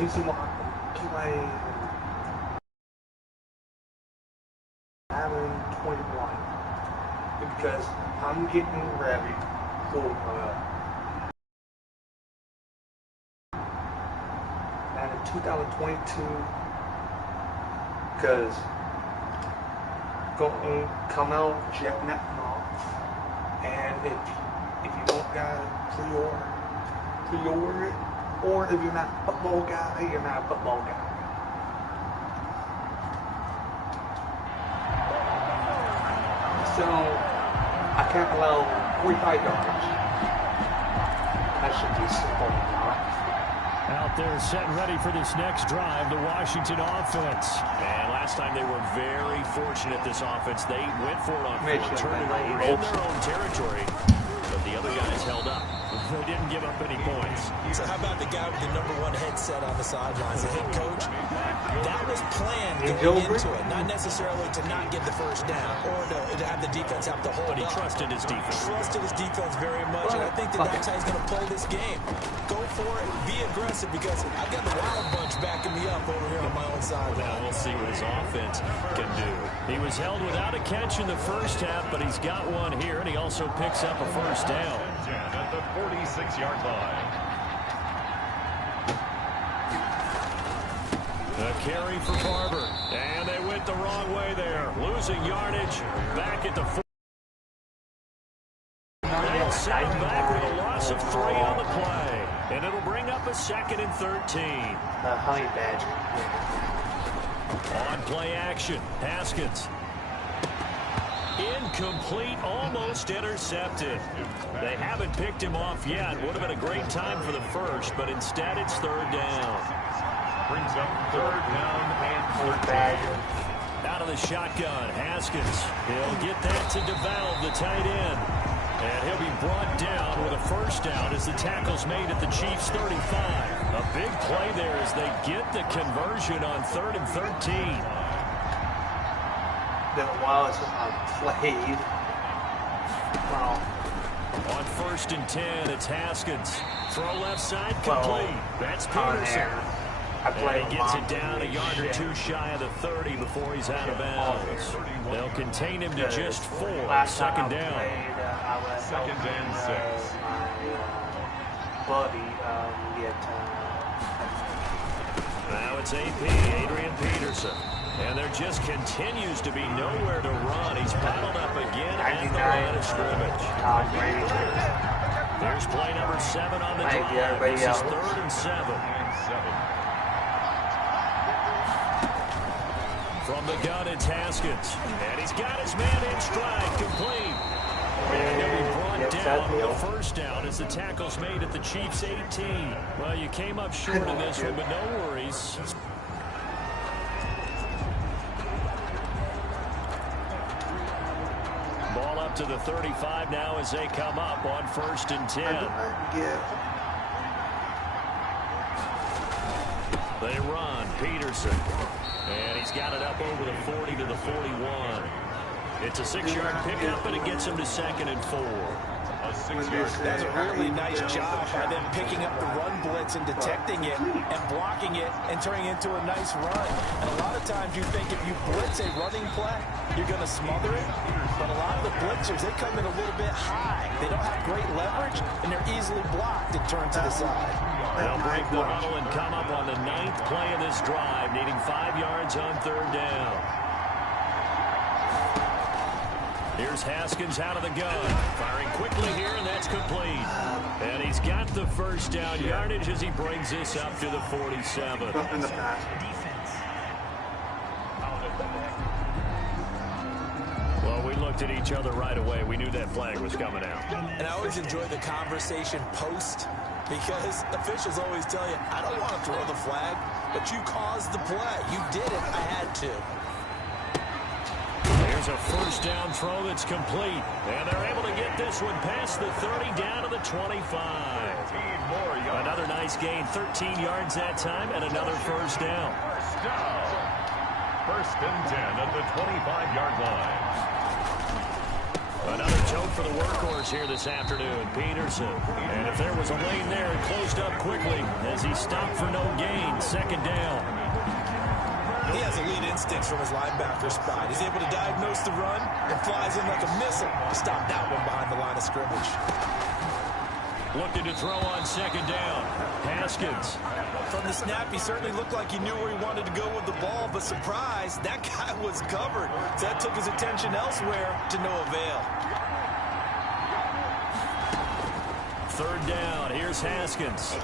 reason why I play Madden 21 is because I'm getting ready for Madden 2022 because going to come out next month, and if you don't got pre-order it, or if you're not a football guy, you're not a football guy. So I can't allow 45 yards. That should be simple enough. Out there set and ready for this next drive, the Washington offense. And last time they were very fortunate, this offense. They went for it on fourth, turned it over in their own territory. But the other guys held up. They didn't give up any points. So how about the guy with the #1 headset on the sidelines, the head coach? That was planned going into it. Not necessarily to not get the first down or to have the defense have to hold But he trusted his defense. Trusted his defense very much, and I think that's how he's going to play this game. Go for it, be aggressive, because I've got the Wild Bunch backing me up over here on my own side. Now we'll see what his offense can do. He was held without a catch in the first half, but he's got one here, and he also picks up a first down. At the 46-yard line. A carry for Barber, and they went the wrong way there, losing yardage back at the 4. They'll send him back with a loss of 3 on the play, and it'll bring up a 2nd and 13. Honey Badger. On play action, Haskins. Incomplete, almost intercepted. They haven't picked him off yet. Would have been a great time for the first, but instead it's 3rd down. Brings up 3rd down and 14. Out of the shotgun, Haskins. He'll get that to DeValve, the tight end. And he'll be brought down with a first down as the tackle's made at the Chiefs' 35. A big play there as they get the conversion on 3rd and 13. While it's played. Wow. On 1st and 10, it's Haskins. Throw left side, complete. That's Peterson. And he gets it down a yard or 2 shy of the 30 before he's out of bounds. They'll contain him to just 4. 2nd down. 2nd and 6. Now it's AP, Adrian Peterson. And there just continues to be nowhere to run. He's bottled up again at the line of scrimmage. There's play number 7 on the drive. This is 3rd and 7. From the gun, it's Haskins. And he's got his man in stride, complete. And he'll be brought down with a first down as the tackle's made at the Chiefs' 18. Well, you came up short in this one, but no worries. Ball up to the 35 now as they come up on 1st and 10. They run, Peterson. And he's got it up over the 40 to the 41. It's a 6-yard pickup, and it gets him to 2nd and 4. That's a really nice job by them picking up the run blitz and detecting it and blocking it and turning it into a nice run. And a lot of times you think if you blitz a running play, you're going to smother it. But a lot of the blitzers, they come in a little bit high. They don't have great leverage, and they're easily blocked and turned to the side. They'll break the huddle and come up on the 9th play of this drive, needing 5 yards on 3rd down. Here's Haskins out of the gun. Firing quickly here, and that's complete. And he's got the first down yardage as he brings this up to the 47. Well, we looked at each other right away. We knew that flag was coming out. And I always enjoy the conversation post, because officials always tell you, I don't want to throw the flag, but you caused the play. You did it. I had to. There's a first down throw that's complete. And they're able to get this one past the 30 down to the 25. Another nice gain, 13 yards that time, and another first down. First down. 1st and 10 at the 25-yard line. Another tote for the workhorse here this afternoon, Peterson. And if there was a lane there, it closed up quickly as he stopped for no gain. Second down. He has elite instincts from his linebacker spot. He's able to diagnose the run and flies in like a missile to stop that one behind the line of scrimmage. Looking to throw on second down. Haskins. From the snap, he certainly looked like he knew where he wanted to go with the ball, but surprise, that guy was covered. So that took his attention elsewhere to no avail. Third down. Here's Haskins.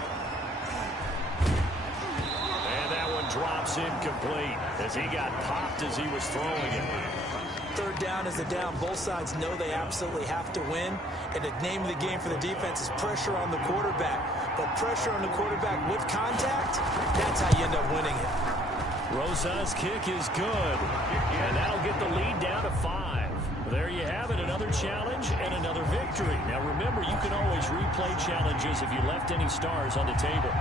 And that one drops incomplete as he got popped as he was throwing it. Third down is the down. Both sides know they absolutely have to win. And the name of the game for the defense is pressure on the quarterback. But pressure on the quarterback with contact, that's how you end up winning it. Rosa's kick is good. And that'll get the lead down to 5. There you have it, another challenge and another victory. Now remember, you can always replay challenges if you left any stars on the table.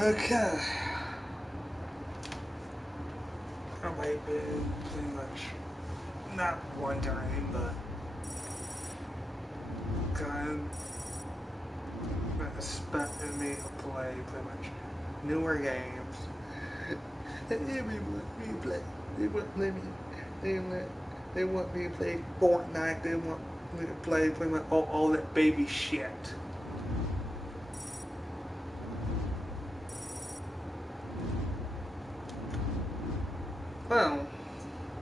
Okay. I might have been pretty much, not one time, but kind of expecting me to play pretty much newer games. And every me play, they want me to play Fortnite. They want me to play pretty much all that baby shit. Well,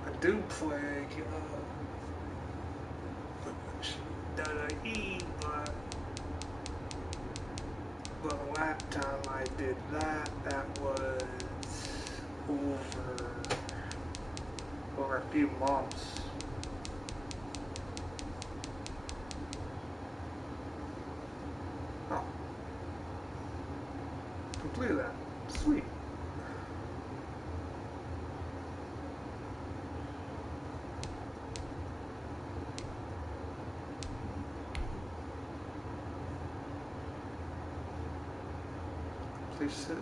I do play WWE, but the last time I did that was over a few months. Oh, completed that. Sweet. Please sit.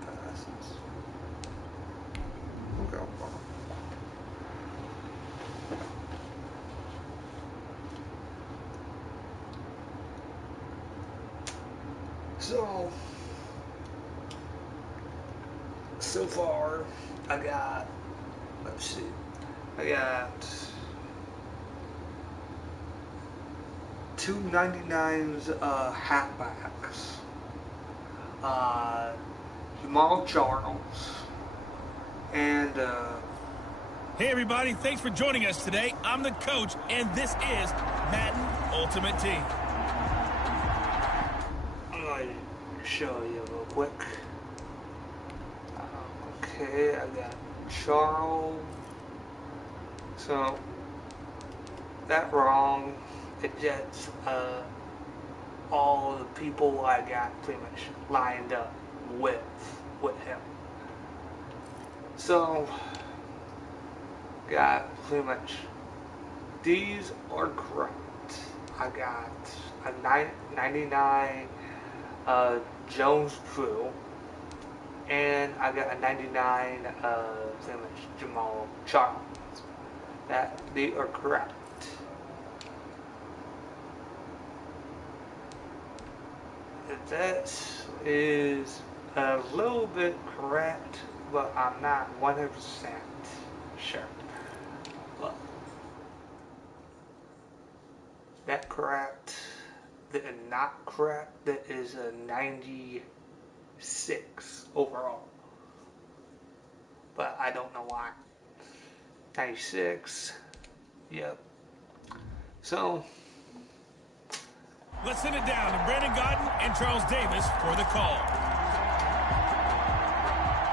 Passes. Okay. So far, I got, let's see, I got 299's halfbacks. Jamal Charles and Hey everybody, thanks for joining us today. I'm the coach and this is Madden Ultimate Team. I'm going to show you real quick. Okay, I got Charles. So that wrong. It just all the people I got pretty much lined up with him. So got pretty much these are correct. I got a 99 Jones Drew, and I got a 99 pretty much Jamal Charles. That they are correct. That is a little bit correct, but I'm not 100% sure. But that correct, that is not correct, that is a 96 overall. But I don't know why. 96, yep. So let's send it down to Brandon Godden and Charles Davis for the call.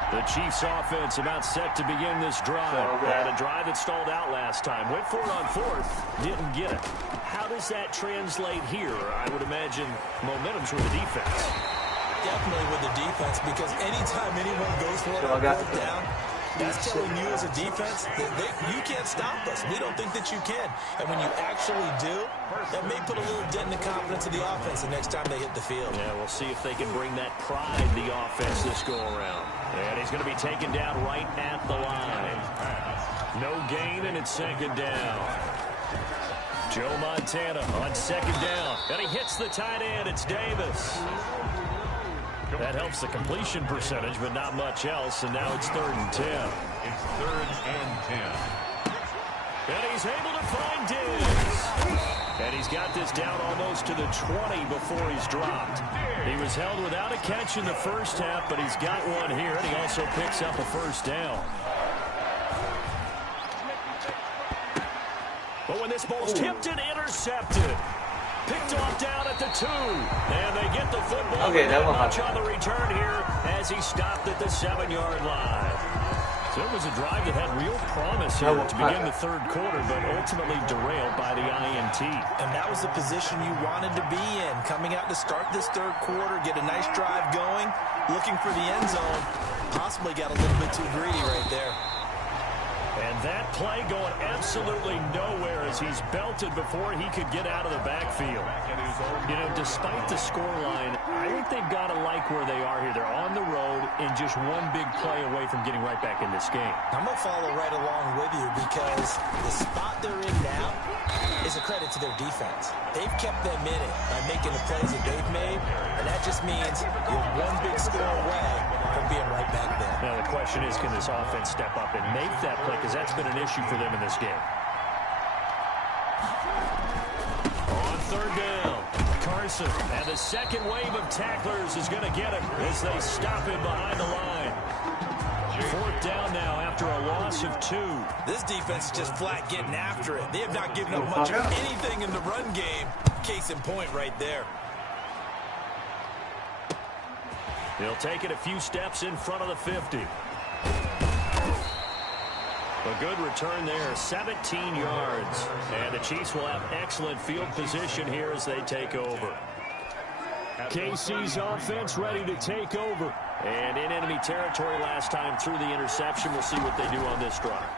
The Chiefs offense about set to begin this drive. Had a drive that stalled out last time. Went for it on fourth. Didn't get it. How does that translate here? I would imagine momentum's with the defense. Definitely with the defense, because anytime anyone goes for it on fourth down, That's telling you as a defense that you can't stop us. We don't think that you can. And when you actually do, that may put a little dent in the confidence of the offense the next time they hit the field. Yeah, we'll see if they can bring that pride to the offense this go-around. And he's going to be taken down right at the line. No gain, and it's second down. Joe Montana on second down. And he hits the tight end. It's Davis. That helps the completion percentage, but not much else. And now it's 3rd and 10. It's 3rd and 10. And he's able to find Diggs. And he's got this down almost to the 20 before he's dropped. He was held without a catch in the first half, but he's got one here, and he also picks up a first down. But when this ball's tipped and intercepted, picked off down at the 2, and they get the football. Okay, that will happen. On the return here as he stopped at the 7-yard line. So it was a drive that had real promise here to begin the third quarter, but ultimately derailed by the INT. And that was the position you wanted to be in, coming out to start this third quarter, get a nice drive going, looking for the end zone. Possibly got a little bit too greedy right there. And that play going absolutely nowhere as he's belted before he could get out of the backfield. You know, despite the scoreline, I think they've got to like where they are here. They're on the road and just one big play away from getting right back in this game. I'm going to follow right along with you because the spot they're in now is a credit to their defense. They've kept them in it by making the plays that they've made, and that just means you're one big score away from being right back there. Now the question is, can this offense step up and make that play? Because that's been an issue for them in this game. On 3rd down, Carson, and the second wave of tacklers is going to get him as they stop him behind the line. 4th down now after a loss of 2. This defense is just flat getting after it. They have not given up much of anything in the run game. Case in point right there. He'll take it a few steps in front of the 50. A good return there, 17 yards. And the Chiefs will have excellent field position here as they take over. KC's offense ready to take over. And in enemy territory last time through the interception. We'll see what they do on this drive.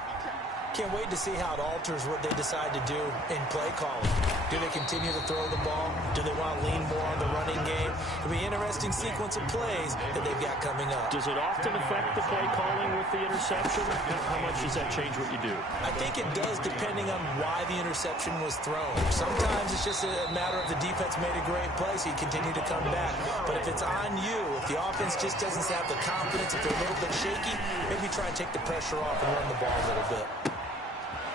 Can't wait to see how it alters what they decide to do in play calling. Do they continue to throw the ball? Do they want to lean more on the running game? It'll be an interesting sequence of plays that they've got coming up. Does it often affect the play calling with the interception? How much does that change what you do? I think it does depending on why the interception was thrown. Sometimes it's just a matter of the defense made a great play, so you continue to come back. But if it's on you, if the offense just doesn't have the confidence, if they're a little bit shaky, maybe try and take the pressure off and run the ball a little bit.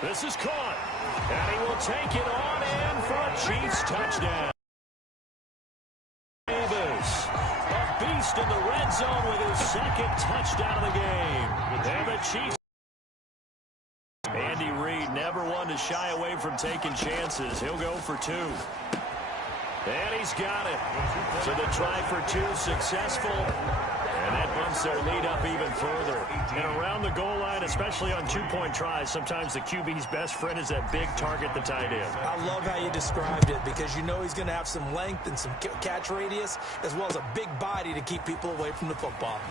This is caught, and he will take it on in for a Chiefs touchdown. Davis, a beast in the red zone with his second touchdown of the game. And the Chiefs. Andy Reid never one to shy away from taking chances. He'll go for 2. And he's got it. So the try for 2 successful. And that bumps their lead up even further. And around the goal line, especially on 2-point tries, sometimes the QB's best friend is that big target, the tight end. I love how you described it because you know he's going to have some length and some catch radius as well as a big body to keep people away from the football.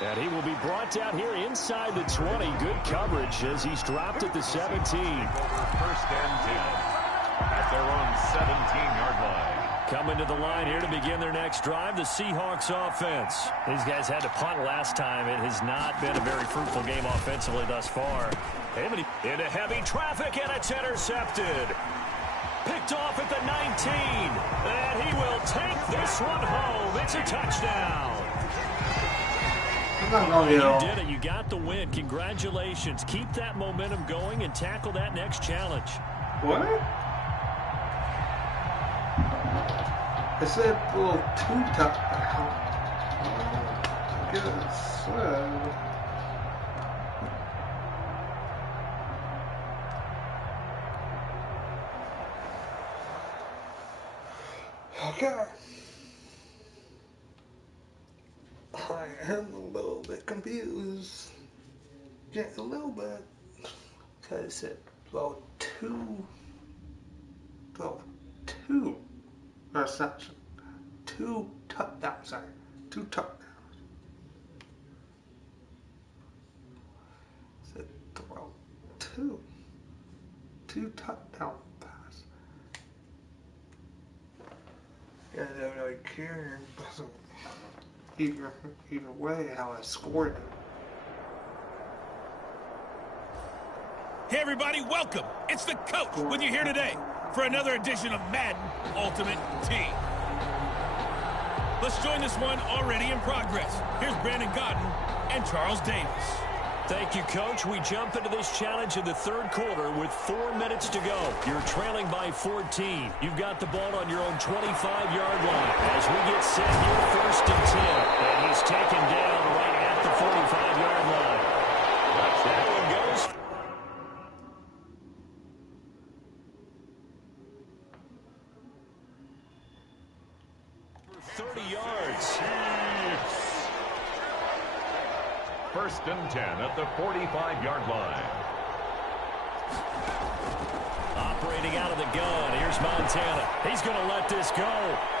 And he will be brought down here inside the 20. Good coverage as he's dropped at the 17. 1st and 10 at their own 17-yard line. Coming to the line here to begin their next drive, the Seahawks offense. These guys had to punt last time. It has not been a very fruitful game offensively thus far. Into heavy traffic, and it's intercepted. Picked off at the 19. And he will take this one home. It's a touchdown. You did it. You got the win. Congratulations. Keep that momentum going and tackle that next challenge. What? I said, well, 2 touchdowns. I guess so. Okay. I am a little bit confused. Yeah, a little bit. Because it, well, 2 reception, 2 touchdowns, sorry, 2 touchdowns. said throw two touchdown passes. Yeah, I don't really care. Either way, how I scored it. Hey everybody, welcome. It's the coach with you here today for another edition of Madden Ultimate Team. Let's join this one already in progress. Here's Brandon Godden and Charles Davis. Thank you, Coach. We jump into this challenge in the third quarter with 4 minutes to go. You're trailing by 14. You've got the ball on your own 25-yard line as we get set here, 1st and 10. And he's taken down right at the 45-yard line. That one goes. 30 yards. 1st and 10 at the 45-yard line. Operating out of the gun. Here's Montana. He's going to let this go.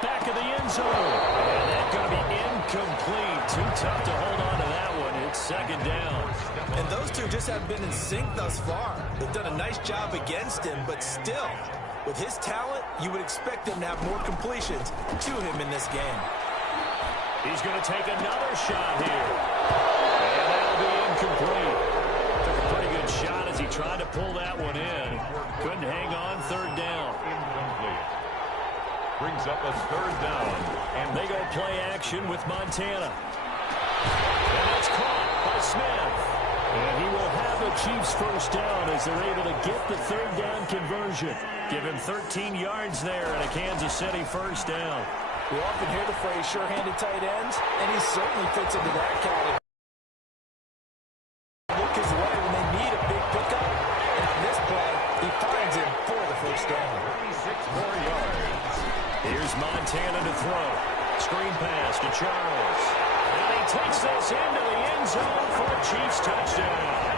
Back of the end zone. And that's going to be incomplete. Too tough to hold on to that one. It's 2nd down. And those two just haven't been in sync thus far. They've done a nice job against him, but still, with his talent, you would expect him to have more completions to him in this game. He's going to take another shot here. And that'll be incomplete. Took a pretty good shot as he tried to pull that one in. Couldn't hang on. 3rd down. Incomplete. Brings up a 3rd down. And they go play action with Montana. And that's caught by Smith. And he will have the Chiefs' 1st down as they're able to get the 3rd down conversion. Give him 13 yards there and a Kansas City 1st down. We often hear the phrase sure-handed tight ends, and he certainly fits into that category. Look his way when they need a big pickup, and on this play, he finds him for the 1st down. 36 more yards. Here's Montana to throw. Screen pass to Charles. And he takes this into the end zone for a Chiefs touchdown.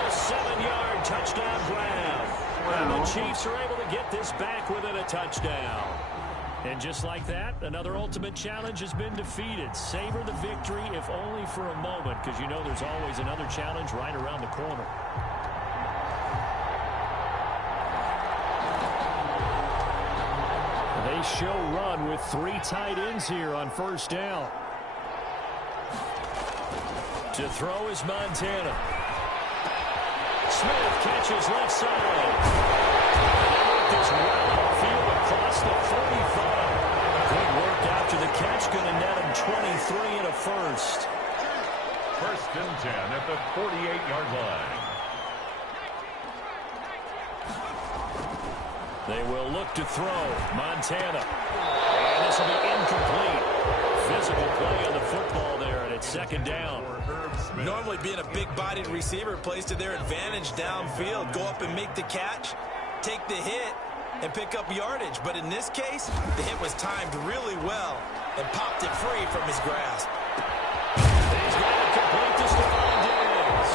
A 7-yard touchdown grab. And the Chiefs are able to get this back within a touchdown. And just like that, another ultimate challenge has been defeated. Savor the victory, if only for a moment, because you know there's always another challenge right around the corner. They show run with 3 tight ends here on 1st down. To throw is Montana. Smith catches left side. This well outfield across the 45. Good work after the catch. Going to net him 23 and a 1st. 1st and 10 at the 48-yard line. They will look to throw. Montana. And this will be incomplete. Physical play on the football there, and it's 2nd down. Normally being a big-bodied receiver plays to their advantage downfield. Go up and make the catch, take the hit, and pick up yardage. But in this case, the hit was timed really well and popped it free from his grasp. He's got it complete to Stephon Diggs.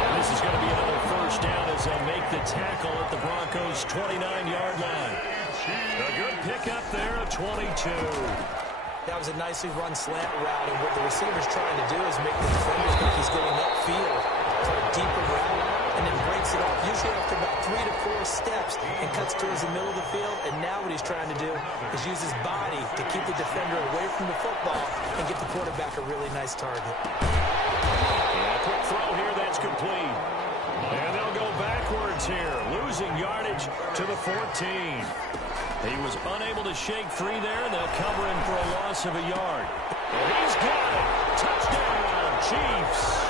And this is going to be another 1st down as they'll make the tackle at the Broncos' 29-yard line. A good pickup there of 22. That was a nicely run slant route, and what the receiver's trying to do is make the defenders think he's going upfield for a deeper route, and then breaks it off, usually after about 3 to 4 steps, and cuts towards the middle of the field. And now what he's trying to do is use his body to keep the defender away from the football and get the quarterback a really nice target. And a quick throw here that's complete. And they'll go backwards here, losing yardage to the 14. He was unable to shake free there, and they'll cover him for a loss of a yard. And he's got it. Touchdown, Chiefs.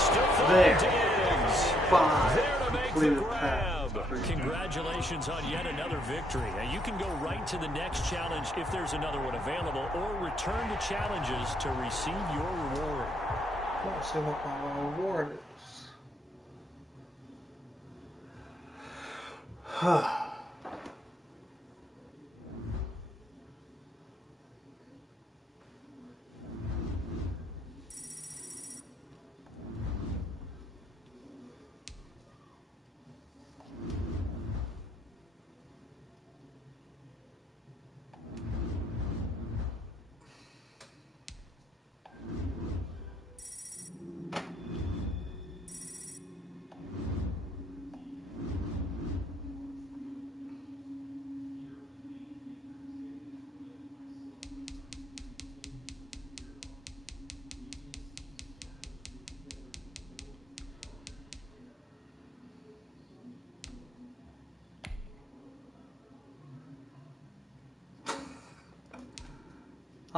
Stephon Diggs. 5. There to make the grab. Congratulations on yet another victory. Now you can go right to the next challenge if there's another one available, or return to challenges to receive your reward. Let's see what my reward is.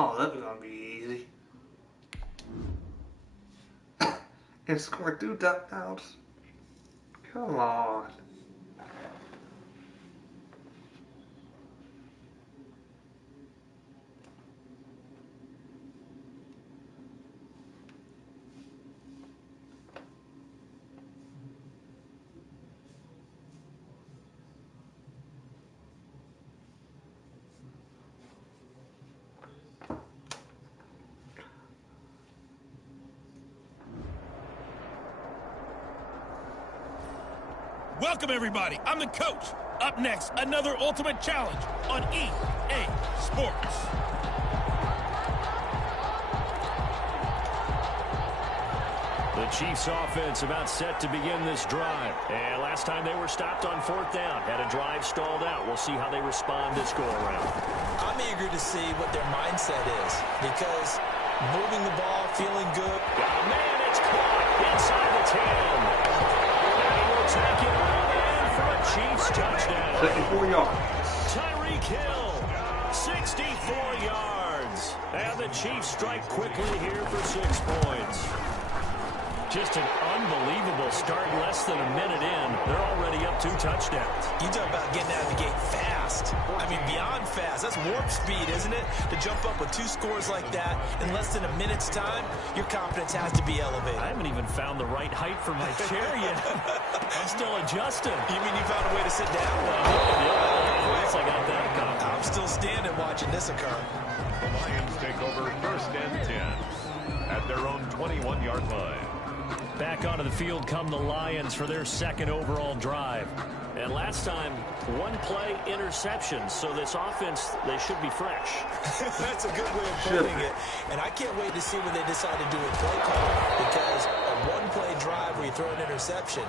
Oh, that's gonna be easy. And score 2 touchdowns. Come on. Welcome, everybody. I'm the coach. Up next, another ultimate challenge on EA Sports. The Chiefs offense about set to begin this drive. And last time they were stopped on 4th down. Had a drive stalled out. We'll see how they respond this go-around. I'm eager to see what their mindset is because moving the ball, feeling good. Oh, man, it's caught inside the 10. And he will take it out and for a Chiefs touchdown. 64 yards. Tyreek Hill, 64 yards. And the Chiefs strike quickly here for 6 points. Just an unbelievable start. Less than a minute in, they're already up 2 touchdowns. You talk about getting out of the gate fast. I mean, beyond fast. That's warp speed, isn't it? To jump up with 2 scores like that in less than a minute's time, your confidence has to be elevated. I haven't even found the right height for my chair yet. I'm still adjusting. You mean you found a way to sit down? Yeah, I guess I got that covered. I'm still standing watching this occur. The Lions take over 1st and 10 at their own 21-yard line. Back onto the field come the Lions for their 2nd overall drive. And last time, 1-play interception. So this offense, they should be fresh. That's a good way of putting it. And I can't wait to see what they decide to do with play call. Because a 1-play drive where you throw an interception,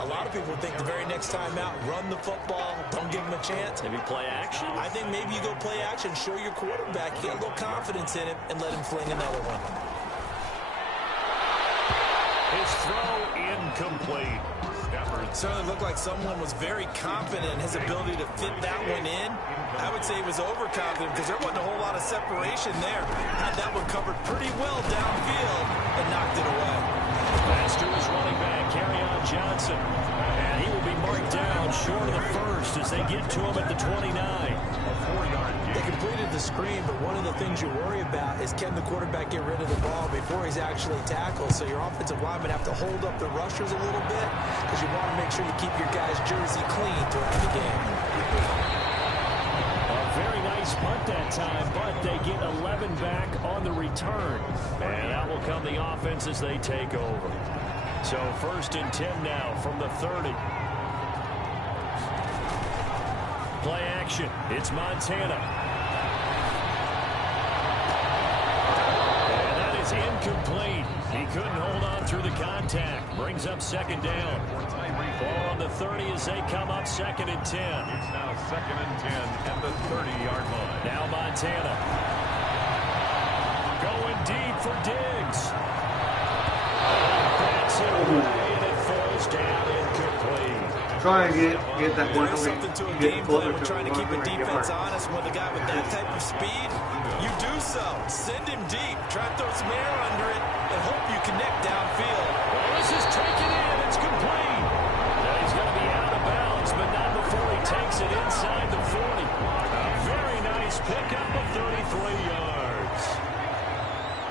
a lot of people think the very next time out, run the football, don't give them a chance. Maybe play action? I think maybe you go play action, show your quarterback, get a little confidence in him, and let him fling another one. His throw incomplete. It certainly looked like someone was very confident in his ability to fit that one in. I would say he was overconfident because there wasn't a whole lot of separation there. Had that one covered pretty well downfield and knocked it away. Pass to his running back, Kerryon Johnson. And he will be marked down short of the first as they get to him at the 29. They completed the screen, but one of the things you worry about is can the quarterback get rid of the ball before he's actually tackled. So your offensive linemen have to hold up the rushers a little bit because you want to make sure you keep your guy's jersey clean throughout the game. A very nice punt that time, but they get 11 back on the return. And out will come the offense as they take over. So 1st and 10 now from the 30. Play action. It's Montana. And that is incomplete. He couldn't hold on through the contact. Brings up 2nd down. Ball on the 30 as they come up 2nd and 10. It's now 2nd and 10 at the 30-yard line. Now Montana. Going deep for Diggs. Backs it away and it falls down incomplete. Try and get that one. There's something to a game plan with trying to keep a defense honest with a guy with that type of speed. You do so. Send him deep. Try to throw some air under it and hope you connect downfield. Well, this is taken in. It's complete. Now he's going to be out of bounds, but not before he takes it inside the 40. A very nice pickup of 33 yards.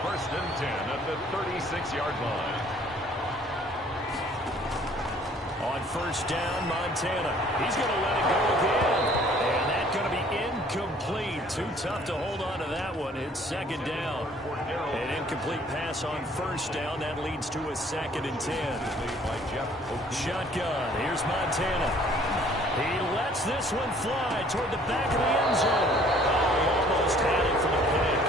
1st and 10 at the 36-yard line. On 1st down, Montana. He's going to let it go again. And that's going to be incomplete. Too tough to hold on to that one. It's 2nd down. An incomplete pass on 1st down. That leads to a 2nd and 10. Shotgun. Here's Montana. He lets this one fly toward the back of the end zone. Oh, he almost had it for the pick.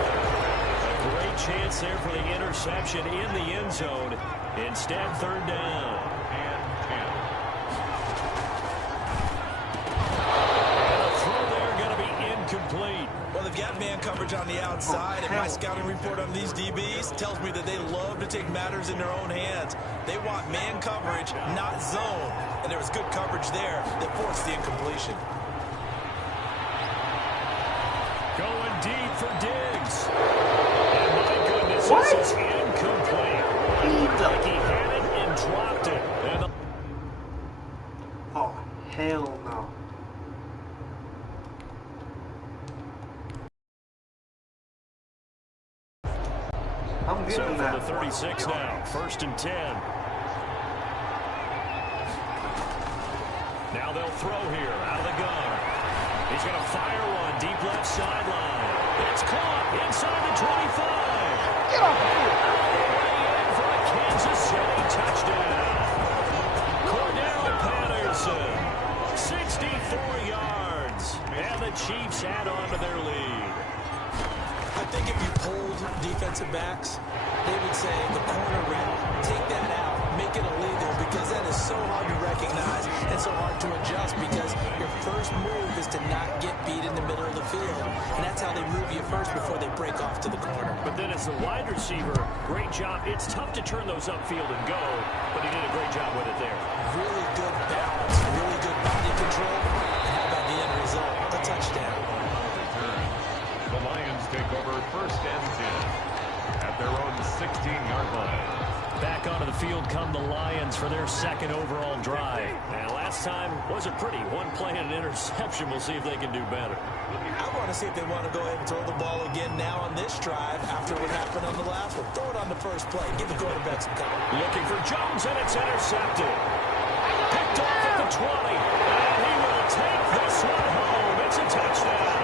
A great chance there for the interception in the end zone. Instead, 3rd down. Complete. Well, they've got man coverage on the outside, and my scouting report on these DBs tells me that they love to take matters in their own hands. They want man coverage, not zone. And there was good coverage there that forced the incompletion. Going deep for Diggs. And my goodness, What? this is incomplete. It looked like he had it and dropped it. And Oh, hell no. I'm so getting from that. the 36 now, 1st and 10. Now they'll throw here out of the gun. He's going to fire one deep left sideline. It's caught inside the 25. Get off of here. In for a Kansas City touchdown. Cordell Patterson, 64 yards. And the Chiefs add on to their lead. I think if you polled defensive backs, they would say the corner route, take that out, make it illegal, because that is so hard to recognize and so hard to adjust, because your first move is to not get beat in the middle of the field. And that's how they move you first before they break off to the corner. But then as the wide receiver, great job. It's tough to turn those upfield and go, but he did a great job with it there. Really good balance, really good body control. And how about the end result? A touchdown. The Lions take over 1st and 10 at their own 16-yard line. Back onto the field come the Lions for their 2nd overall drive. And last time wasn't pretty. One play and an interception. We'll see if they can do better. I want to see if they want to go ahead and throw the ball again now on this drive after what happened on the last one. Throw it on the first play. Give the quarterback some time. Looking for Jones, and it's intercepted. Picked off at the 20. And he will take this one home. It's a touchdown.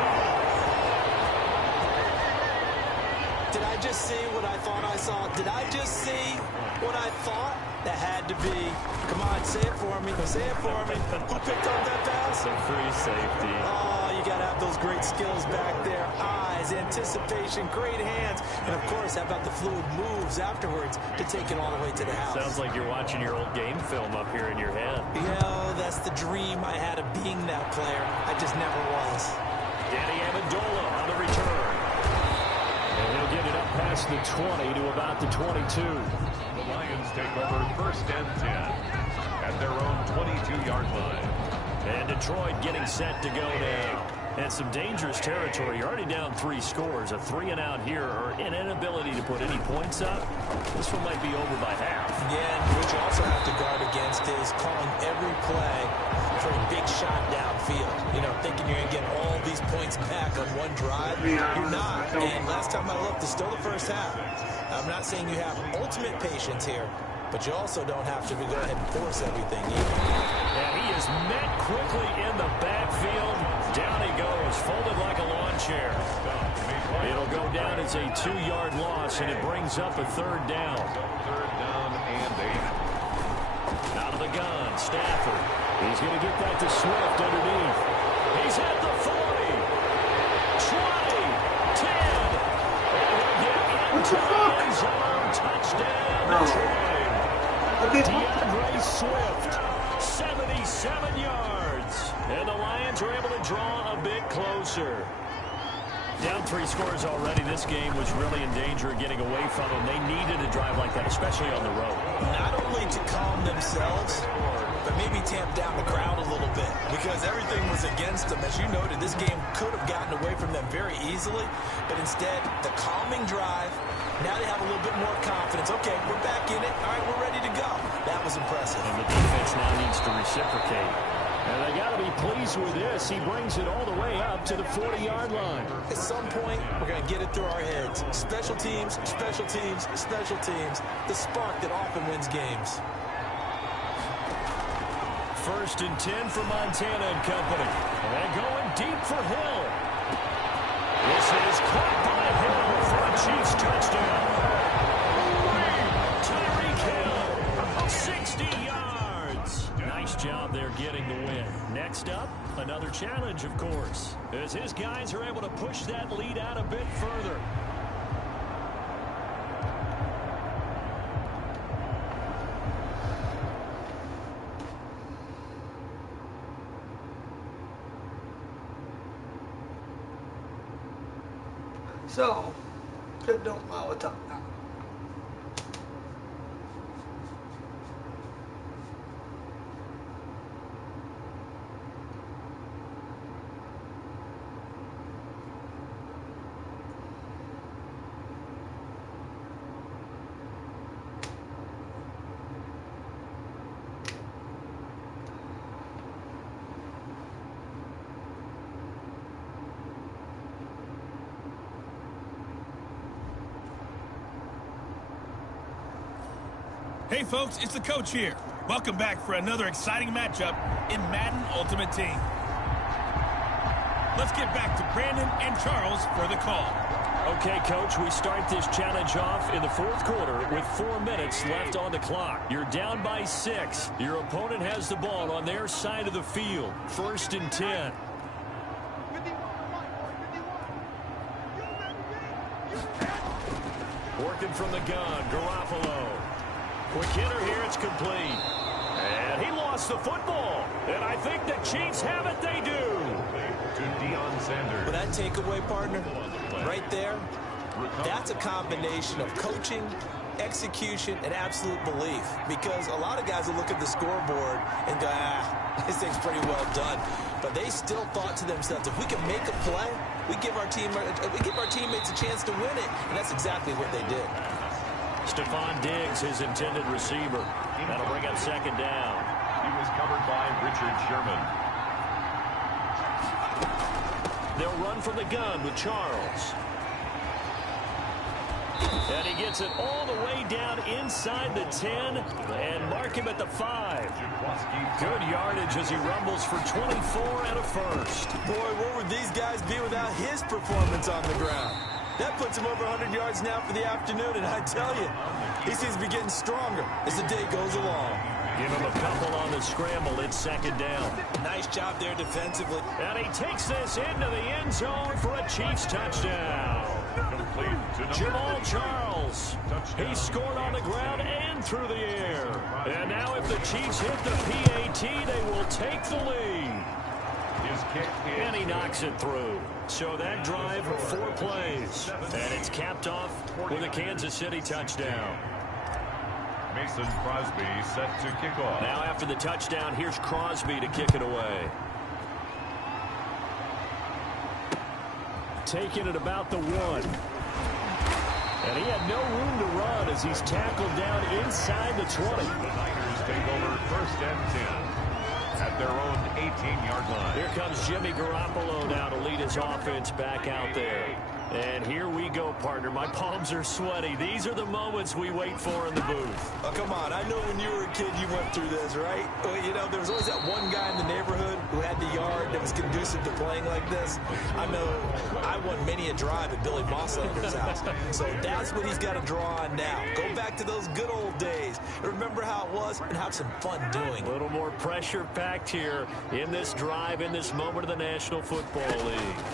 Did I just see what I thought I saw? Did I just see what I thought? That had to be. Come on, say it for me. Say it for me. Who picked up that pass? The free safety. Oh, you got to have those great skills back there. Eyes, anticipation, great hands. And, of course, how about the fluid moves afterwards to take it all the way to the house? Sounds like you're watching your old game film up here in your head. You know, that's the dream I had of being that player. I just never was. Danny Amendola on the return. And he'll get it up past the 20 to about the 22. The Lions take over 1st and 10 at their own 22-yard line. And Detroit getting set to go now. And some dangerous territory. You're already down 3 scores. A 3-and-out here, or an inability to put any points up. This one might be over by half. Yeah, and what you also have to guard against is calling every play for a big shot downfield. You know, thinking you're going to get all these points back on one drive. You're not. And last time I looked, it's still the first half. I'm not saying you have ultimate patience here, but you also don't have to go ahead and force everything either. And he is met quickly in the backfield. Down he goes, folded like a lawn chair. It'll go down as a 2-yard loss, and it brings up a 3rd down. 3rd down and 8. Out of the gun, Stafford. He's going to get that to Swift underneath. He's at the 40, 20, 10. And he'll get into the end zone. Touchdown, Detroit. DeAndre Swift, 77 yards. And the Lions are able to draw a bit closer. Down 3 scores already. This game was really in danger of getting away from them. They needed a drive like that, especially on the road. Not only to calm themselves, but maybe tamp down the crowd a little bit, because everything was against them. As you noted, this game could have gotten away from them very easily, but instead, the calming drive, now they have a little bit more confidence. Okay, we're back in it. All right, we're ready to go. That was impressive. And the defense now needs to reciprocate. And they got to be pleased with this. He brings it all the way up to the 40-yard line. At some point, we're going to get it through our heads. Special teams, special teams, special teams. The spark that often wins games. 1st and 10 for Montana and company. And going deep for Hill. This is caught by Hill for a Chiefs touchdown. Tyreek Hill, 60 yards. Nice job there getting the win. Next up, another challenge, of course, as his guys are able to push that lead out a bit further. So, don't allow it up now. Hey folks, it's the coach here. Welcome back for another exciting matchup in Madden Ultimate Team. Let's get back to Brandon and Charles for the call. Okay, Coach, we start this challenge off in the fourth quarter with 4 minutes left on the clock. You're down by 6. Your opponent has the ball on their side of the field. 1st and 10. Working from the gun, Garoppolo. Quick hitter here, it's complete. And he lost the football. And I think the Chiefs have it, they do. To Deion Sanders. But that takeaway, partner, right there, that's a combination of coaching, execution, and absolute belief. Because a lot of guys will look at the scoreboard and go, this thing's pretty well done. But they still thought to themselves, if we can make a play, we give our teammates a chance to win it. And that's exactly what they did. Stephon Diggs, his intended receiver. That'll bring up 2nd down. He was covered by Richard Sherman. They'll run from the gun with Charles. And he gets it all the way down inside the 10 and mark him at the 5. Good yardage as he rumbles for 24 and a first. Boy, where would these guys be without his performance on the ground? That puts him over 100 yards now for the afternoon, and I tell you, he seems to be getting stronger as the day goes along. Give him a couple on the scramble. It's 2nd down. Nice job there defensively. And he takes this into the end zone for a Chiefs touchdown. Complete to Jamal Charles. Touchdown. He scored on the ground and through the air. And now if the Chiefs hit the PAT, they will take the lead. His kick is And he knocks it through. So that drive, 4 plays. And it's capped off with a Kansas City touchdown. Mason Crosby set to kick off. Now after the touchdown, here's Crosby to kick it away. Taking it about the 1. And he had no room to run as he's tackled down inside the 20. The Niners take over 1st and 10 at their own 18-yard line. Here comes Jimmy Garoppolo now to lead his offense back out there. And here we go, partner. My palms are sweaty. These are the moments we wait for in the booth. Oh, come on. I know when you were a kid you went through this, right? Well, you know, there was always that one guy in the neighborhood who had the yard that was conducive to playing like this. I know I won many a drive at Billy Mosslander's house. So that's what he's got to draw on now. Go back to those good old days. Remember how it was and have some fun doing it. A little more pressure packed here in this drive, in this moment of the National Football League.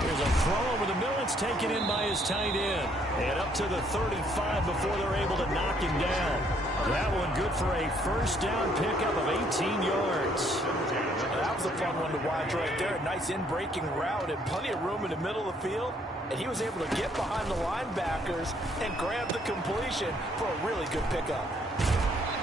Here's a throw over the middle. It's taken in by his tight end. And up to the 35 before they're able to knock him down. That one good for a 1st down pickup of 18 yards. That was a fun one to watch right there. A nice in-breaking route and plenty of room in the middle of the field. And he was able to get behind the linebackers and grab the completion for a really good pickup.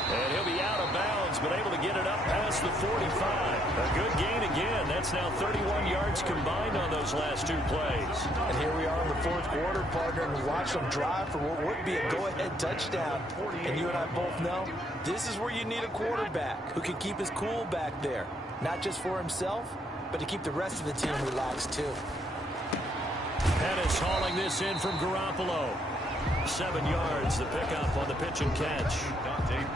And he'll be out of bounds, but able to get it up past the 45. A good gain again. That's now 31 yards combined on those last 2 plays. And here we are in the 4th quarter, partner, and we watch them drive for what would be a go-ahead touchdown. And you and I both know this is where you need a quarterback who can keep his cool back there. Not just for himself, but to keep the rest of the team relaxed, too. Pettis hauling this in from Garoppolo. 7 yards, the pickup on the pitch and catch.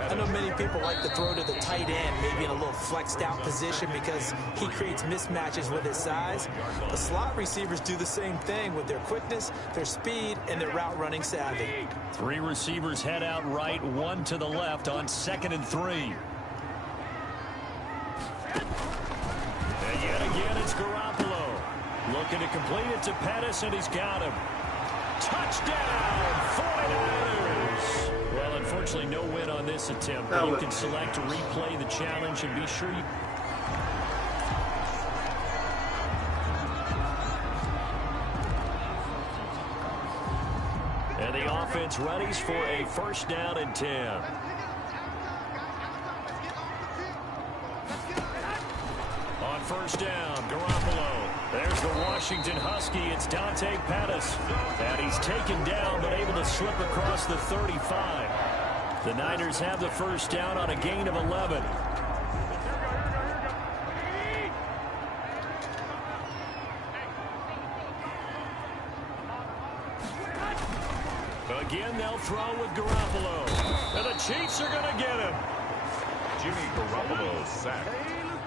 I know many people like to throw to the tight end, maybe in a little flexed out position because he creates mismatches with his size. The slot receivers do the same thing with their quickness, their speed, and their route running savvy. 3 receivers head out right, 1 to the left on 2nd and 3. And yet again, it's Garoppolo. Looking to complete it to Pettis, and he's got him. Touchdown, 49ers! Well, unfortunately, no win on this attempt. But you can select to replay the challenge and be sure you... And the offense readies for a 1st down and 10. On 1st down, Garoppolo. There's the Washington Husky. It's Dante Pettis. And he's taken down, but able to slip across the 35. The Niners have the 1st down on a gain of 11. Again, they'll throw with Garoppolo. And the Chiefs are going to get him. Jimmy Garoppolo sacked.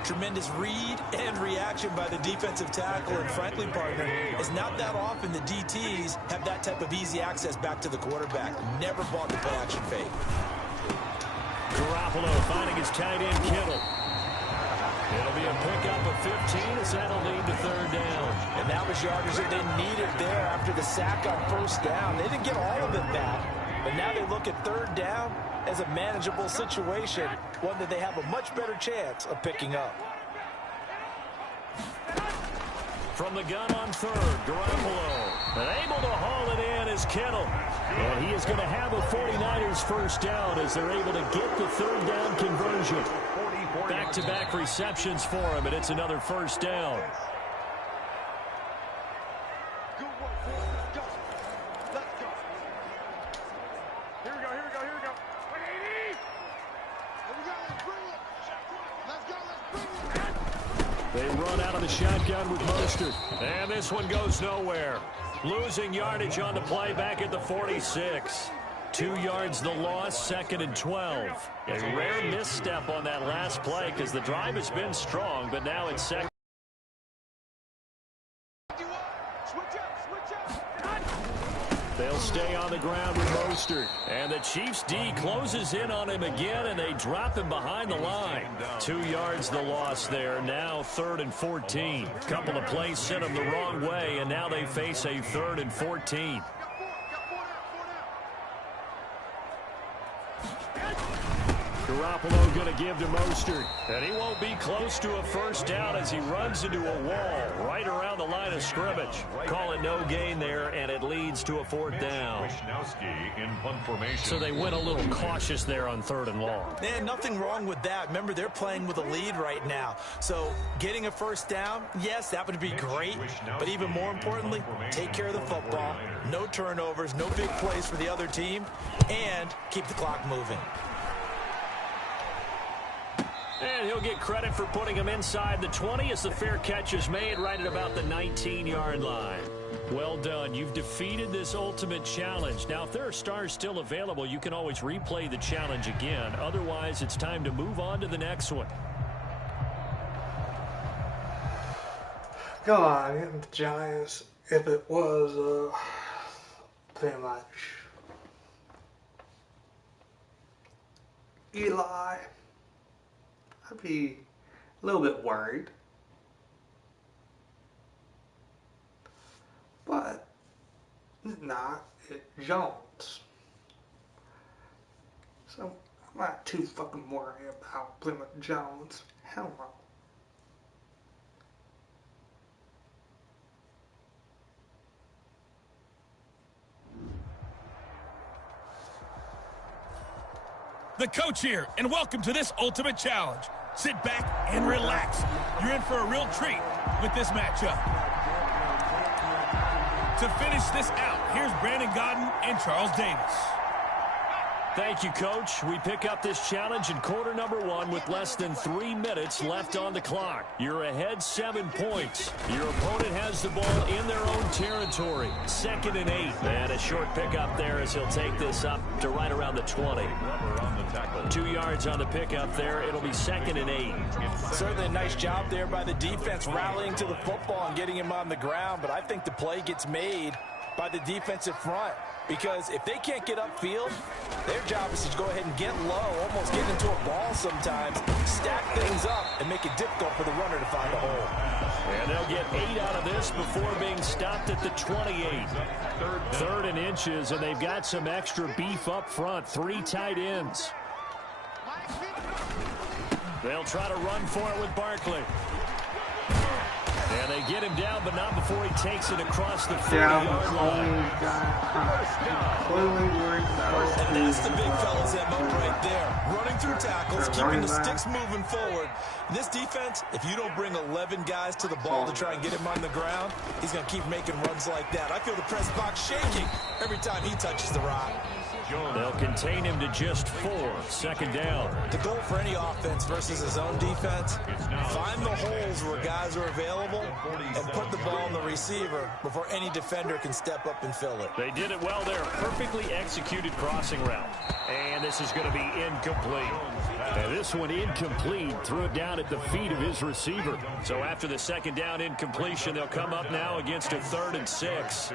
Tremendous read and reaction by the defensive tackle. And frankly, partner, it's not that often the DTs have that type of easy access back to the quarterback. Never bought the play-action fake. Garoppolo finding his tight end, Kittle. It'll be a pickup of 15 as that'll lead to third down. And that was yardage that they needed there after the sack on first down. They didn't get all of it back, but now they look at third down as a manageable situation, one that they have a much better chance of picking up. From the gun on third, Garoppolo. And able to haul it in is Kittle. And he is going to have a 49ers first down as they're able to get the third down conversion. Back-to-back receptions for him, and it's another first down. They run out of the shotgun with Mostert. And this one goes nowhere. Losing yardage on the play back at the 46. 2 yards the loss, 2nd and 12. A rare misstep on that last play because the drive has been strong, but now it's second. They'll stay on the ground with Mostert. And the Chiefs D closes in on him again, and they drop him behind the line. 2 yards the loss there. Now 3rd and 14. Couple of plays sent them the wrong way, and now they face a 3rd and 14. Garoppolo going to give to Mostert. And he won't be close to a first down as he runs into a wall right around the line of scrimmage. Call it no gain there, and it leads to a 4th down. So they went a little cautious there on 3rd and long. And nothing wrong with that. Remember, they're playing with a lead right now. So getting a first down, yes, that would be great. But even more importantly, take care of the football. No turnovers, no big plays for the other team, and keep the clock moving. And he'll get credit for putting him inside the 20 as the fair catch is made right at about the 19-yard line. Well done. You've defeated this ultimate challenge. Now, if there are stars still available, you can always replay the challenge again. Otherwise, it's time to move on to the next one. Go on, getting the Giants. If it was pretty much Eli, I'd be a little bit worried. But it's not. It's Jones. So I'm not too fucking worried about Plymouth Jones. Hell no. The coach here, and welcome to this ultimate challenge. Sit back and relax. You're in for a real treat with this matchup. To finish this out, here's Brandon Godden and Charles Davis. Thank you, Coach. We pick up this challenge in quarter number 1 with less than 3 minutes left on the clock. You're ahead 7 points. Your opponent has the ball in their own territory. 2nd and 8. And a short pickup there as he'll take this up to right around the 20. 2 yards on the pickup there. It'll be 2nd and 8. Certainly a nice job there by the defense rallying to the football and getting him on the ground. But I think the play gets made by the defensive front. Because if they can't get upfield, their job is to go ahead and get low, almost get into a ball sometimes, stack things up, and make it difficult for the runner to find a hole. And they'll get 8 out of this before being stopped at the 28. 3rd and inches, and they've got some extra beef up front. 3 tight ends. They'll try to run for it with Barkley. And they get him down, but not before he takes it across the 40-yard line. And that's the big fella's MO right there. Running through tackles, keeping the sticks moving forward. This defense, if you don't bring 11 guys to the ball to try and get him on the ground, he's going to keep making runs like that. I feel the press box shaking every time he touches the rock. They'll contain him to just 4. Second down. The goal for any offense versus his own defense, find the holes where guys are available and put the ball on the receiver before any defender can step up and fill it. They did it well there. Perfectly executed crossing route. And this is going to be incomplete. And this one incomplete. Threw it down at the feet of his receiver. So after the second down incompletion, they'll come up now against a 3rd and 6.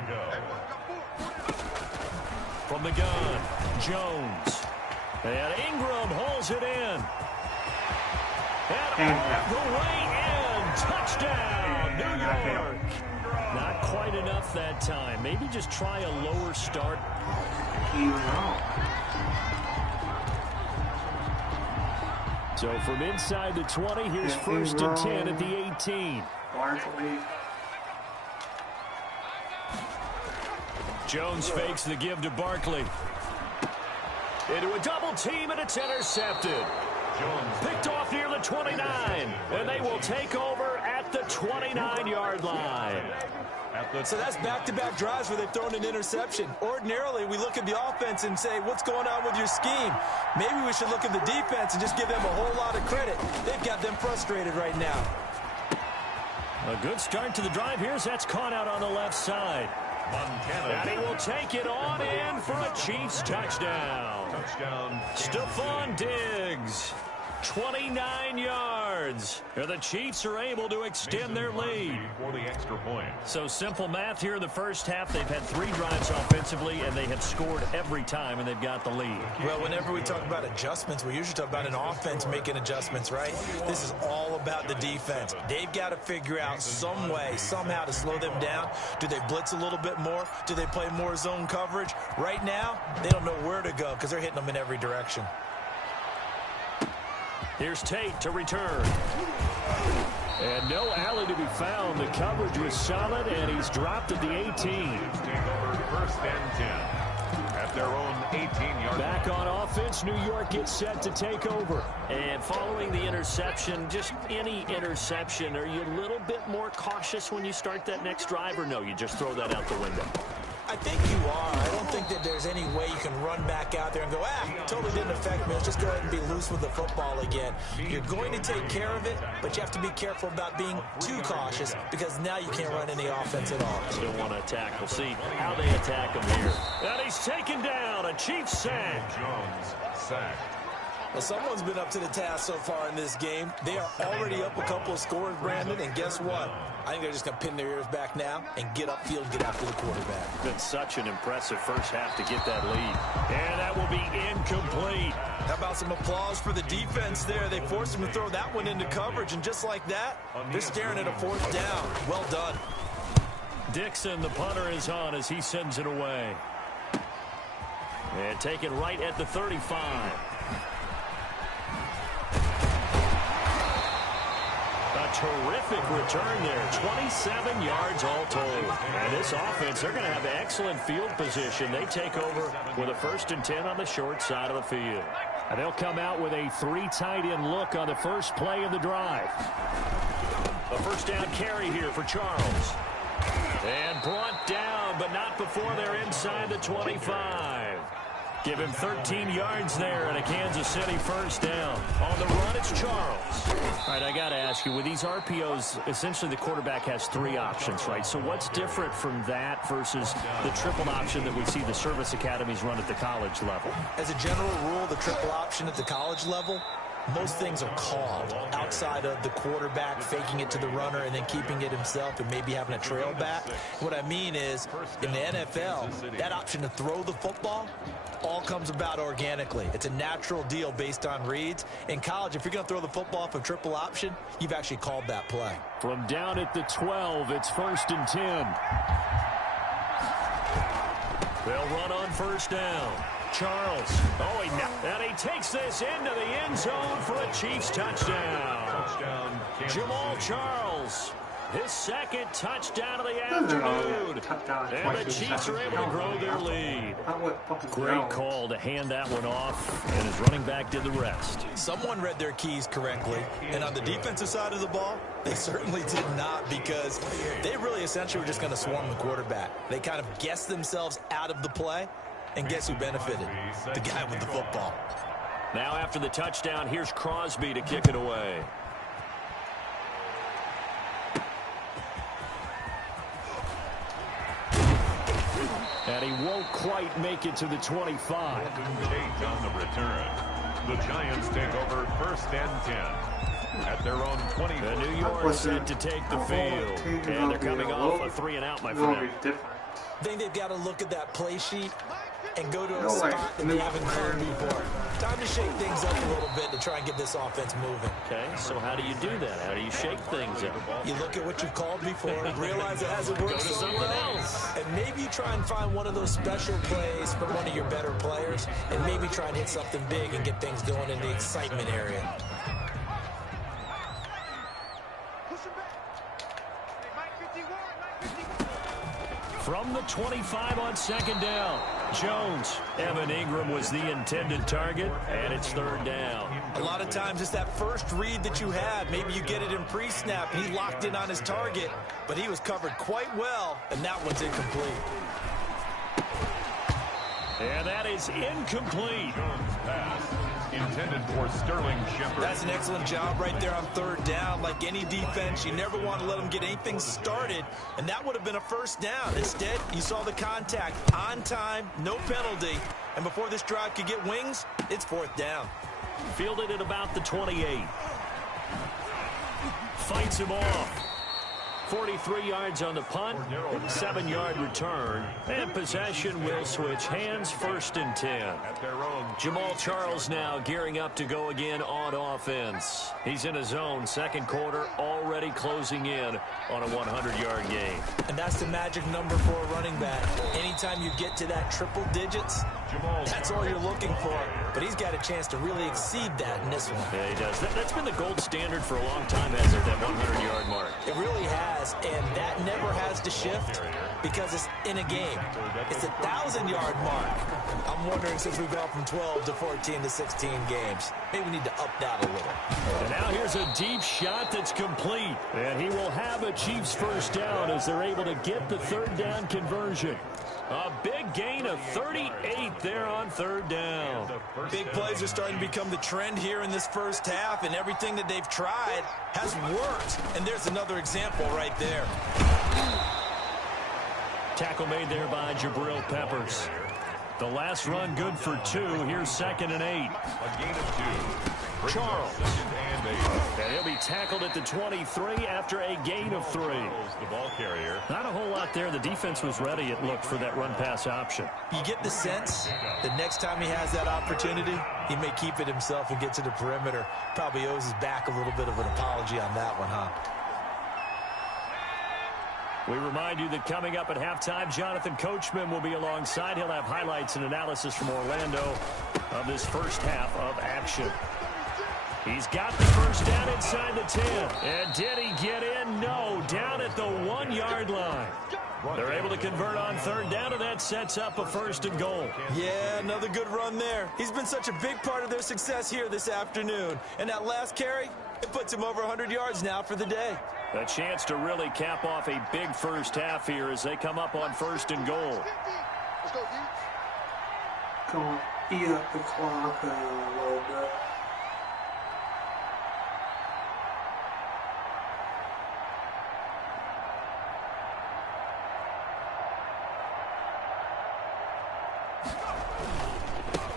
From the gun, Jones. And Ingram holds it in. And all the way in. Touchdown, New York. Not quite enough that time. Maybe just try a lower start. So from inside the 20, here's 1st and 10 at the 18. Jones fakes the give to Barkley. Into a double team, and it's intercepted. Picked off near the 29, and they will take over at the 29-yard line. So that's back-to-back drives where they've thrown an interception. Ordinarily, we look at the offense and say, what's going on with your scheme? Maybe we should look at the defense and just give them a whole lot of credit. They've got them frustrated right now. A good start to the drive. That's caught out on the left side. And he will take it on in for a Chiefs touchdown. Stephon Diggs, 29 yards. The Chiefs are able to extend their lead. For the extra point. So simple math here in the first half. They've had 3 drives offensively, and they have scored every time, and they've got the lead. Well, whenever we talk about adjustments, we usually talk about an offense making adjustments, right? This is all about the defense. They've got to figure out some way, somehow to slow them down. Do they blitz a little bit more? Do they play more zone coverage? Right now, they don't know where to go because they're hitting them in every direction. Here's Tate to return. And no alley to be found. The coverage was solid, and he's dropped at the 18. Take over 1st and 10 at their own 18-yard line. Back on offense, New York gets set to take over. And following the interception, just any interception, are you a little bit more cautious when you start that next drive, or no, you just throw that out the window? I think you are. I don't think that there's any way you can run back out there and go, totally didn't affect me. Let's just go ahead and be loose with the football again. You're going to take care of it, but you have to be careful about being too cautious because now you can't run any offense at all. Still want to attack. We'll see how they attack him here. And he's taken down. A Chiefs sack. Jones sacked. Well, someone's been up to the task so far in this game. They are already up a couple of scores, Brandon, and guess what? I think they're just going to pin their ears back now and get upfield and get after the quarterback. Been such an impressive first half to get that lead. And that will be incomplete. How about some applause for the defense there? They forced him to throw that one into coverage, and just like that, they're staring at a 4th down. Well done. Dixon, the punter, is on as he sends it away. And taken right at the 35. Terrific return there. 27 yards all told. And this offense, they're going to have excellent field position. They take over with a 1st and 10 on the short side of the field. And they'll come out with a 3 tight end look on the first play of the drive. A 1st down carry here for Charles. And brought down, but not before they're inside the 25. Give him 13 yards there and a Kansas City 1st down. On the run, it's Charles. All right, I got to ask you, with these RPOs, essentially the quarterback has 3 options, right? So what's different from that versus the triple option that we see the service academies run at the college level? As a general rule, the triple option at the college level, most things are called outside of the quarterback faking it to the runner and then keeping it himself and maybe having a trail back. What I mean is, in the NFL, that option to throw the football all comes about organically. It's a natural deal based on reads. In college, if you're going to throw the football off a triple option, you've actually called that play. From down at the 12, it's 1st and 10. They'll run on 1st down. Charles. And he takes this into the end zone for a Chiefs touchdown. Jamal Charles. His 2nd touchdown of the afternoon. And the Chiefs are able to grow their lead. Great call to hand that one off, and his running back did the rest. Someone read their keys correctly, and on the defensive side of the ball, they certainly did not, because they really essentially were just going to swarm the quarterback. They kind of guessed themselves out of the play, And guess who benefited? The guy with the football. Now after the touchdown, here's Crosby to kick it away. And he won't quite make it to the 25. Tate on the return. The Giants take over 1st and 10 at their own 20. The New York set to take the field. And they're coming off a 3-and-out, my friend. I think they've got to look at that play sheet and go to a spot that they haven't gone before. Time to shake things up a little bit to try and get this offense moving. Okay, so how do you do that? How do you shake things up? You look at what you've called before, realize it hasn't worked so well, and maybe you try and find one of those special plays from one of your better players, and maybe try and hit something big and get things going in the excitement area. From the 25 on 2nd down, Jones. Evan Ingram was the intended target, and it's 3rd down. A lot of times it's that first read that you had. Maybe you get it in pre-snap. He locked in on his target, but he was covered quite well, and that one's incomplete. And that is incomplete. Jones pass intended for Sterling Shepard. That's an excellent job right there on 3rd down. Like any defense, you never want to let them get anything started, and that would have been a 1st down. Instead, you saw the contact on time, no penalty, and before this drive could get wings, it's 4th down. Fielded at about the 28. Fights him off. 43 yards on the punt, 7-yard return, and possession will switch hands. 1st and 10. At their own. Jamal Charles now gearing up to go again on offense. He's in his zone, 2nd quarter, already closing in on a 100-yard game. And that's the magic number for a running back. Anytime you get to that triple digits, that's all you're looking for. But he's got a chance to really exceed that in this one. Yeah, he does. That's been the gold standard for a long time, hasn't it, that 100-yard mark? It really has, and that never has to shift because it's in a game. It's a 1,000-yard mark. I'm wondering, since we've gone from 12 to 14 to 16 games, maybe we need to up that a little. And now here's a deep shot that's complete. And he will have a Chiefs 1st down as they're able to get the 3rd down conversion. A big gain of 38 there on 3rd down. Big plays are starting to become the trend here in this 1st half, and everything that they've tried has worked. And there's another example right there. Tackle made there by Jabril Peppers. The last run good for 2. Here's 2nd and 8. A gain of 2. Charles. 2nd and 8. And he'll be tackled at the 23 after a gain of 3. The ball carrier. Not a whole lot there. The defense was ready, it looked, for that run-pass option. You get the sense that next time he has that opportunity, he may keep it himself and get to the perimeter. Probably owes his back a little bit of an apology on that one, huh? We remind you that coming up at halftime, Jonathan Coachman will be alongside. He'll have highlights and analysis from Orlando of this 1st half of action. He's got the 1st down inside the 10. And did he get in? No, down at the 1-yard line. They're able to convert on 3rd down, and that sets up a 1st and goal. Yeah, another good run there. He's been such a big part of their success here this afternoon. And that last carry, it puts him over 100 yards now for the day. A chance to really cap off a big 1st half here as they come up on 1st and goal. Going to eat up the clock a little bit.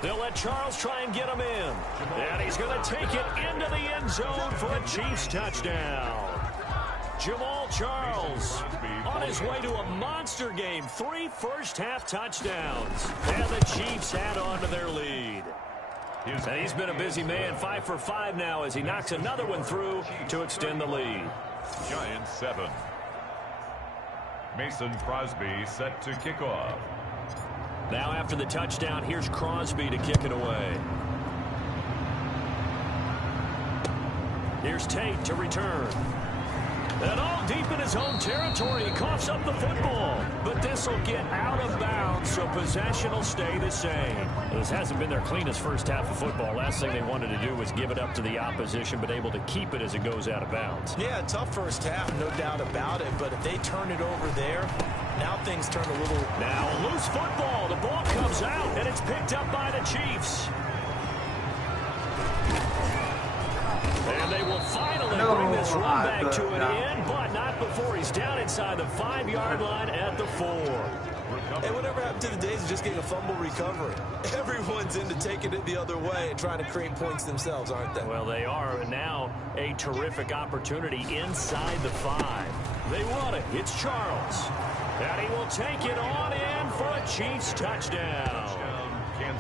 They'll let Charles try and get him in. And he's going to take it into the end zone for a Chiefs touchdown. Jamal Charles on his way to a monster game. 3 first-half touchdowns. And the Chiefs add on to their lead. And he's been a busy man. 5 for 5 now as he knocks another one through to extend the lead. Giants 7. Mason Crosby set to kick off. Now after the touchdown, here's Crosby to kick it away. Here's Tate to return. And all deep in his own territory, he coughs up the football. But this will get out of bounds, so possession will stay the same. This hasn't been their cleanest first half of football. Last thing they wanted to do was give it up to the opposition, but able to keep it as it goes out of bounds. Yeah, tough first half, no doubt about it. But if they turn it over there, now things turn a little... Now loose football. The ball comes comes out, and it's picked up by the Chiefs. And they will finally bring this run back to an end, but not before he's down inside the 5-yard line at the 4. Hey, whatever happened to the days of just getting a fumble recovery? Everyone's into taking it the other way and trying to create points themselves, aren't they? Well, they are. Now a terrific opportunity inside the 5. They run it. It's Charles. And he will take it on in for a Chiefs touchdown.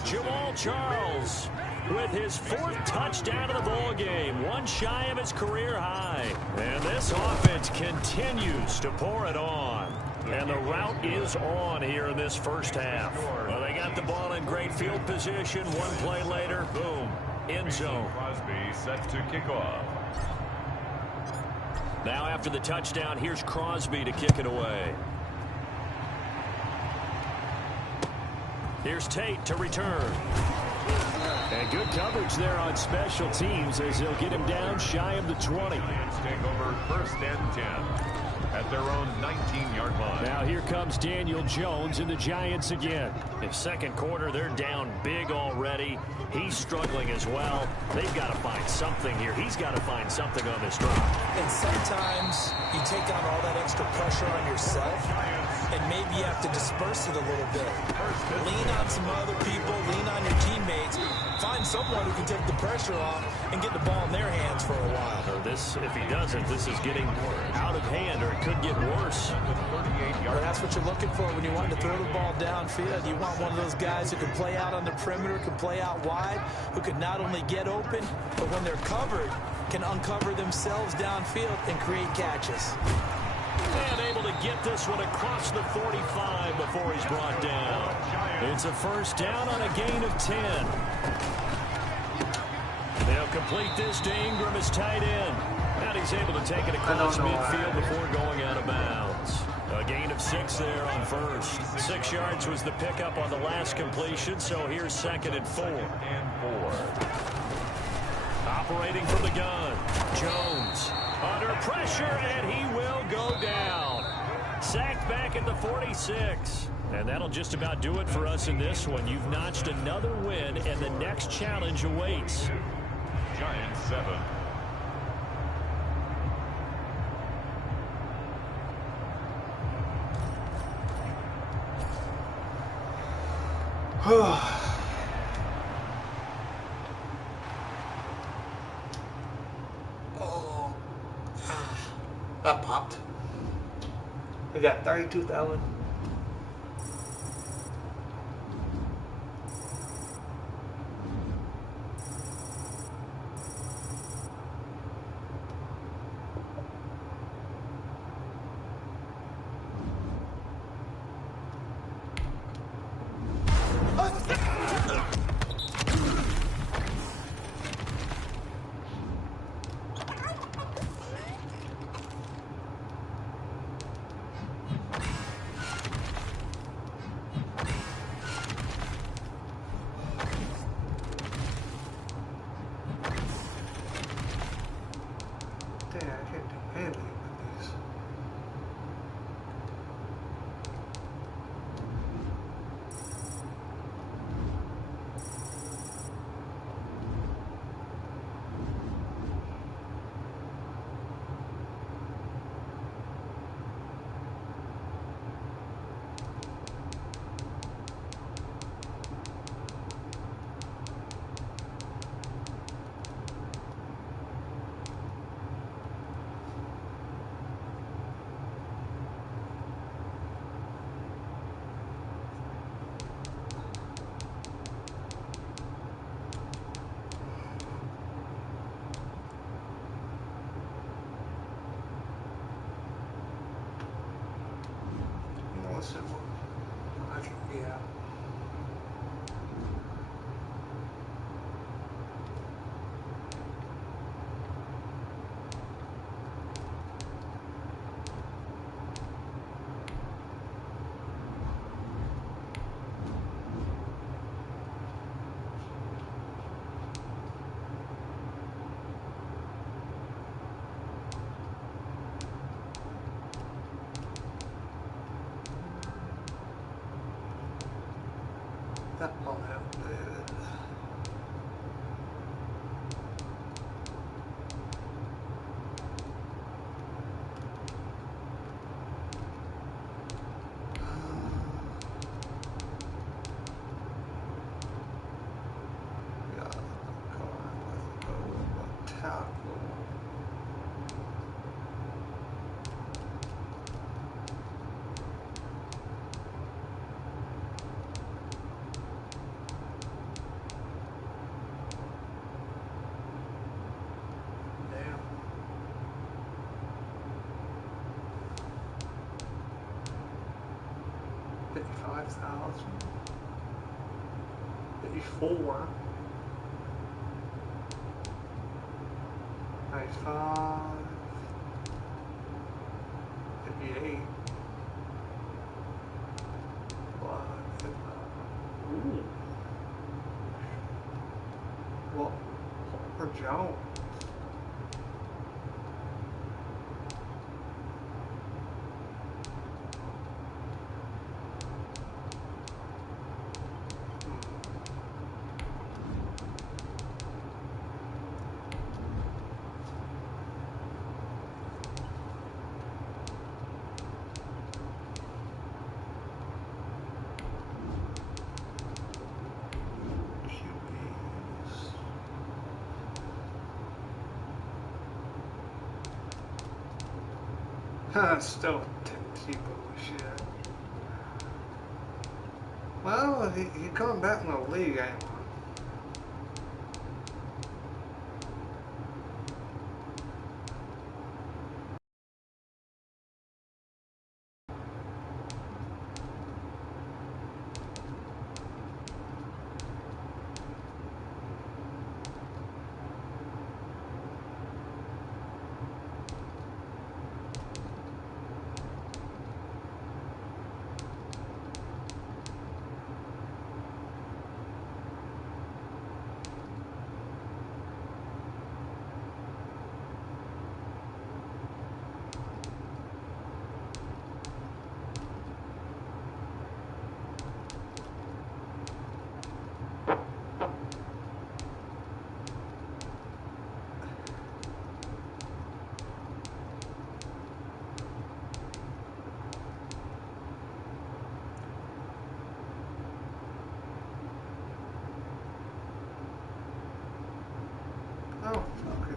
Jamal Charles with his 4th touchdown of the ball game, one shy of his career high. And this offense continues to pour it on. And the route is on here in this first half. Well, they got the ball in great field position. One play later, boom, end zone. Crosby set to kick off. Now after the touchdown, here's Crosby to kick it away. Here's Tate to return. And good coverage there on special teams as they'll get him down shy of the 20. Lions take over 1st and 10 at their own 19-yard line. Now here comes Daniel Jones and the Giants again. In second quarter, they're down big already. He's struggling as well. They've got to find something here. He's got to find something on this drive. And sometimes you take on all that extra pressure on yourself, and maybe you have to disperse it a little bit. Lean on some other people, lean on your teammates. Find someone who can take the pressure off and get the ball in their hands for a while. This, if he doesn't, this is getting out of hand, or it could get worse. Well, that's what you're looking for when you want to throw the ball downfield. You want one of those guys who can play out on the perimeter, can play out wide, who can not only get open, but when they're covered, can uncover themselves downfield and create catches. And able to get this one across the 45 before he's brought down. It's a first down on a gain of 10. They'll complete this to Ingram as tight end. And he's able to take it across midfield before going out of bounds. A gain of 6 there on first. 6 yards was the pickup on the last completion, so here's 2nd and 4. Operating from the gun, Jones under pressure, and he will go down. Sacked back at the 46. And that'll just about do it for us in this one. You've notched another win, and the next challenge awaits. Giants 7. That popped. We got 32,000. That won't help good. Damn. 55,000. 54. 95. 58. Ooh. Well, for Jones. Still cheap bullshit. Well, he coming back in the league, ain't he? Oh, okay.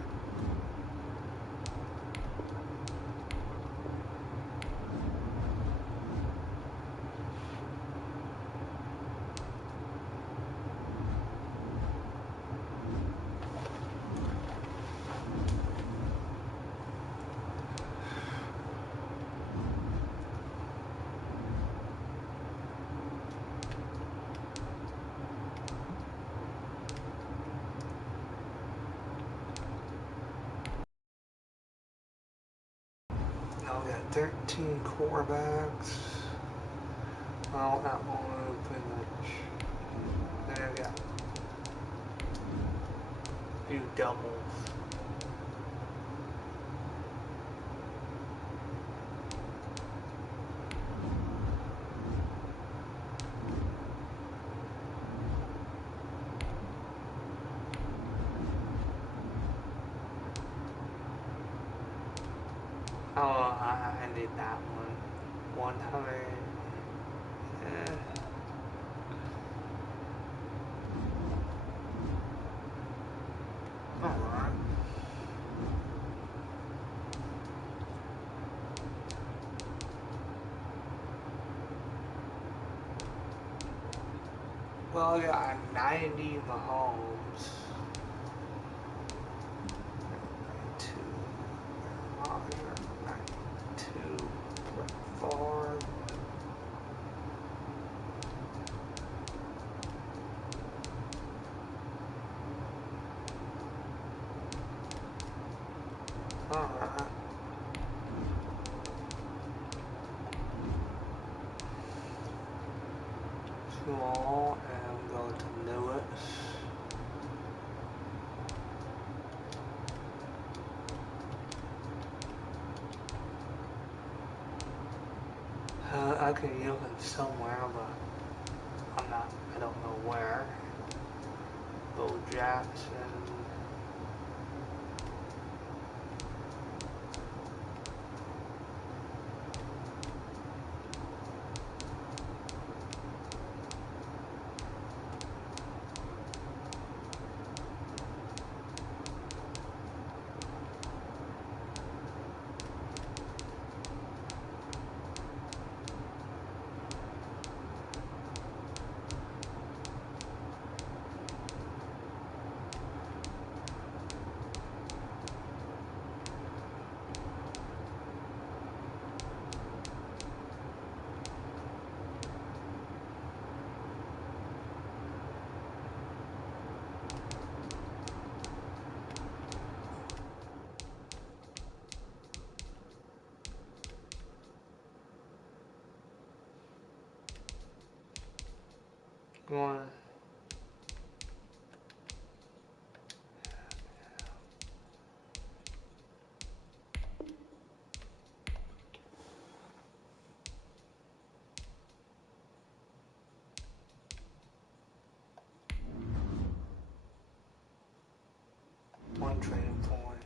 Now we got 13 quarterbacks. Well, not one pretty much. Then we got a few doubles. Oh, I did that one. 100. Alright. Well, I got 90 Mahomes. 92. Roger. 92. Brett Favre. Alright. Small and go to Lewis. I can use it somewhere, but I'm not spot. I don't know where. Bo Jackson. One. One training point.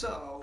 So,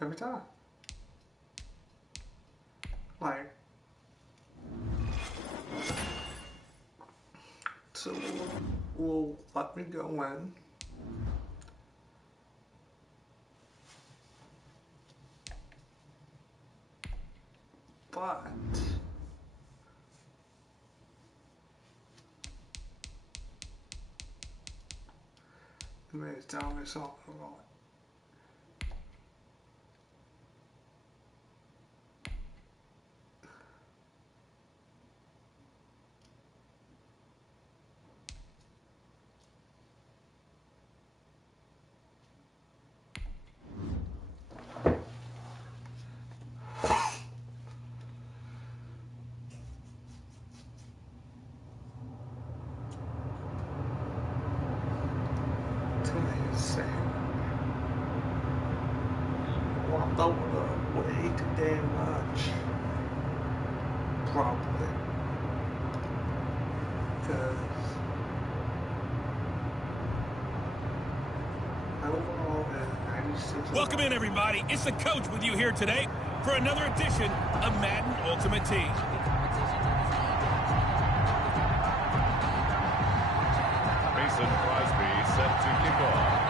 every time. Like, so will let me go in. But it may tell me something wrong. Walked over way too damn much. Probably. Because overall is 96. Welcome in, everybody. It's the coach with you here today for another edition of Madden Ultimate Team. Mason Crosby set to kick off.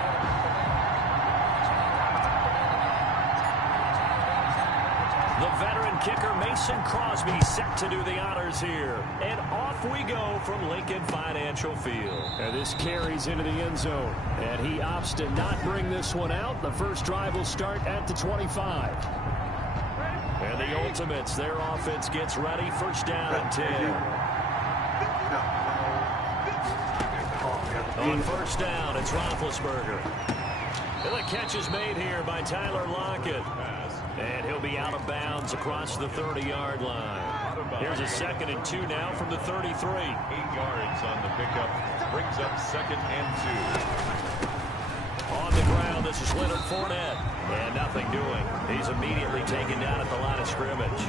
The veteran kicker Mason Crosby set to do the honors here. And off we go from Lincoln Financial Field. And this carries into the end zone. And he opts to not bring this one out. The first drive will start at the 25. And the Ultimates, their offense gets ready. First down and 10. On first down, it's Roethlisberger. And the catch is made here by Tyler Lockett. And he'll be out of bounds across the 30-yard line. Here's a 2nd and 2 now from the 33. 8 yards on the pickup. Brings up 2nd and 2. On the ground, this is Leonard Fournette. And nothing doing. He's immediately taken down at the line of scrimmage.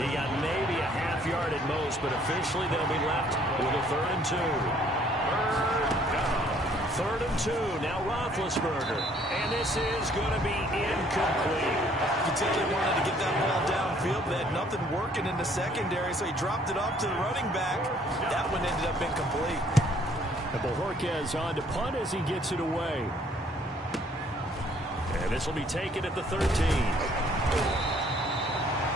He got maybe a half yard at most, but officially they'll be left with a 3rd and 2. 3rd and 2, now Roethlisberger. And this is going to be incomplete. You can tell he wanted to get that ball downfield. They had nothing working in the secondary, so he dropped it off to the running back. That one ended up incomplete. And Bojorquez on to punt as he gets it away. And this will be taken at the 13.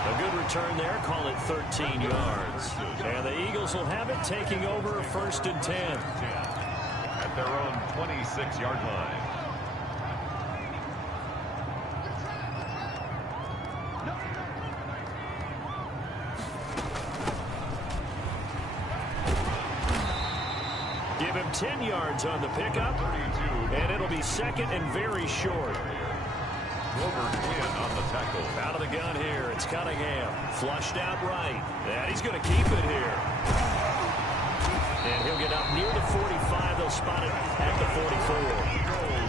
A good return there, call it 13 yards. And the Eagles will have it, taking over 1st and 10. At their own 26-yard line. Give him 10 yards on the pickup, and it'll be 2nd and very short. Glover Quinn on the tackle. Out of the gun here, it's Cunningham. Flushed out right, and he's going to keep it here. And he'll get up near the 45. They'll spot it at the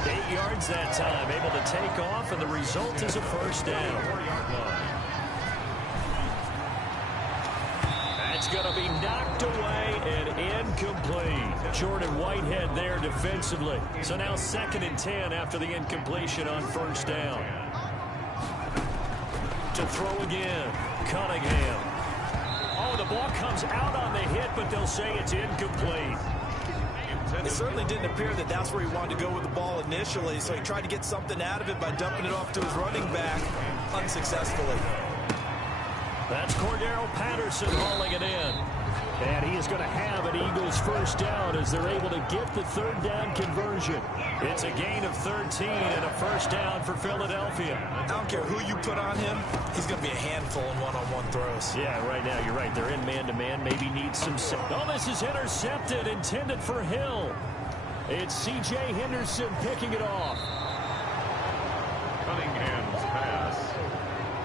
44. 8 yards that time, able to take off, and the result is a first down. That's going to be knocked away and incomplete. Jordan Whitehead there defensively. So now 2nd and 10 after the incompletion on first down. To throw again, Cunningham. Oh, the ball comes out on the hit, but they'll say it's incomplete. It certainly didn't appear that that's where he wanted to go with the ball initially, so he tried to get something out of it by dumping it off to his running back unsuccessfully. That's Cordero Patterson hauling it in. And he is going to have an Eagles first down as they're able to get the 3rd down conversion. It's a gain of 13 and a first down for Philadelphia. I don't care who you put on him, he's going to be a handful in one-on-one throws. Yeah, right now you're right. They're in man-to-man. Maybe needs some... Oh, this is intercepted, intended for Hill. It's C.J. Henderson picking it off. Cunningham's pass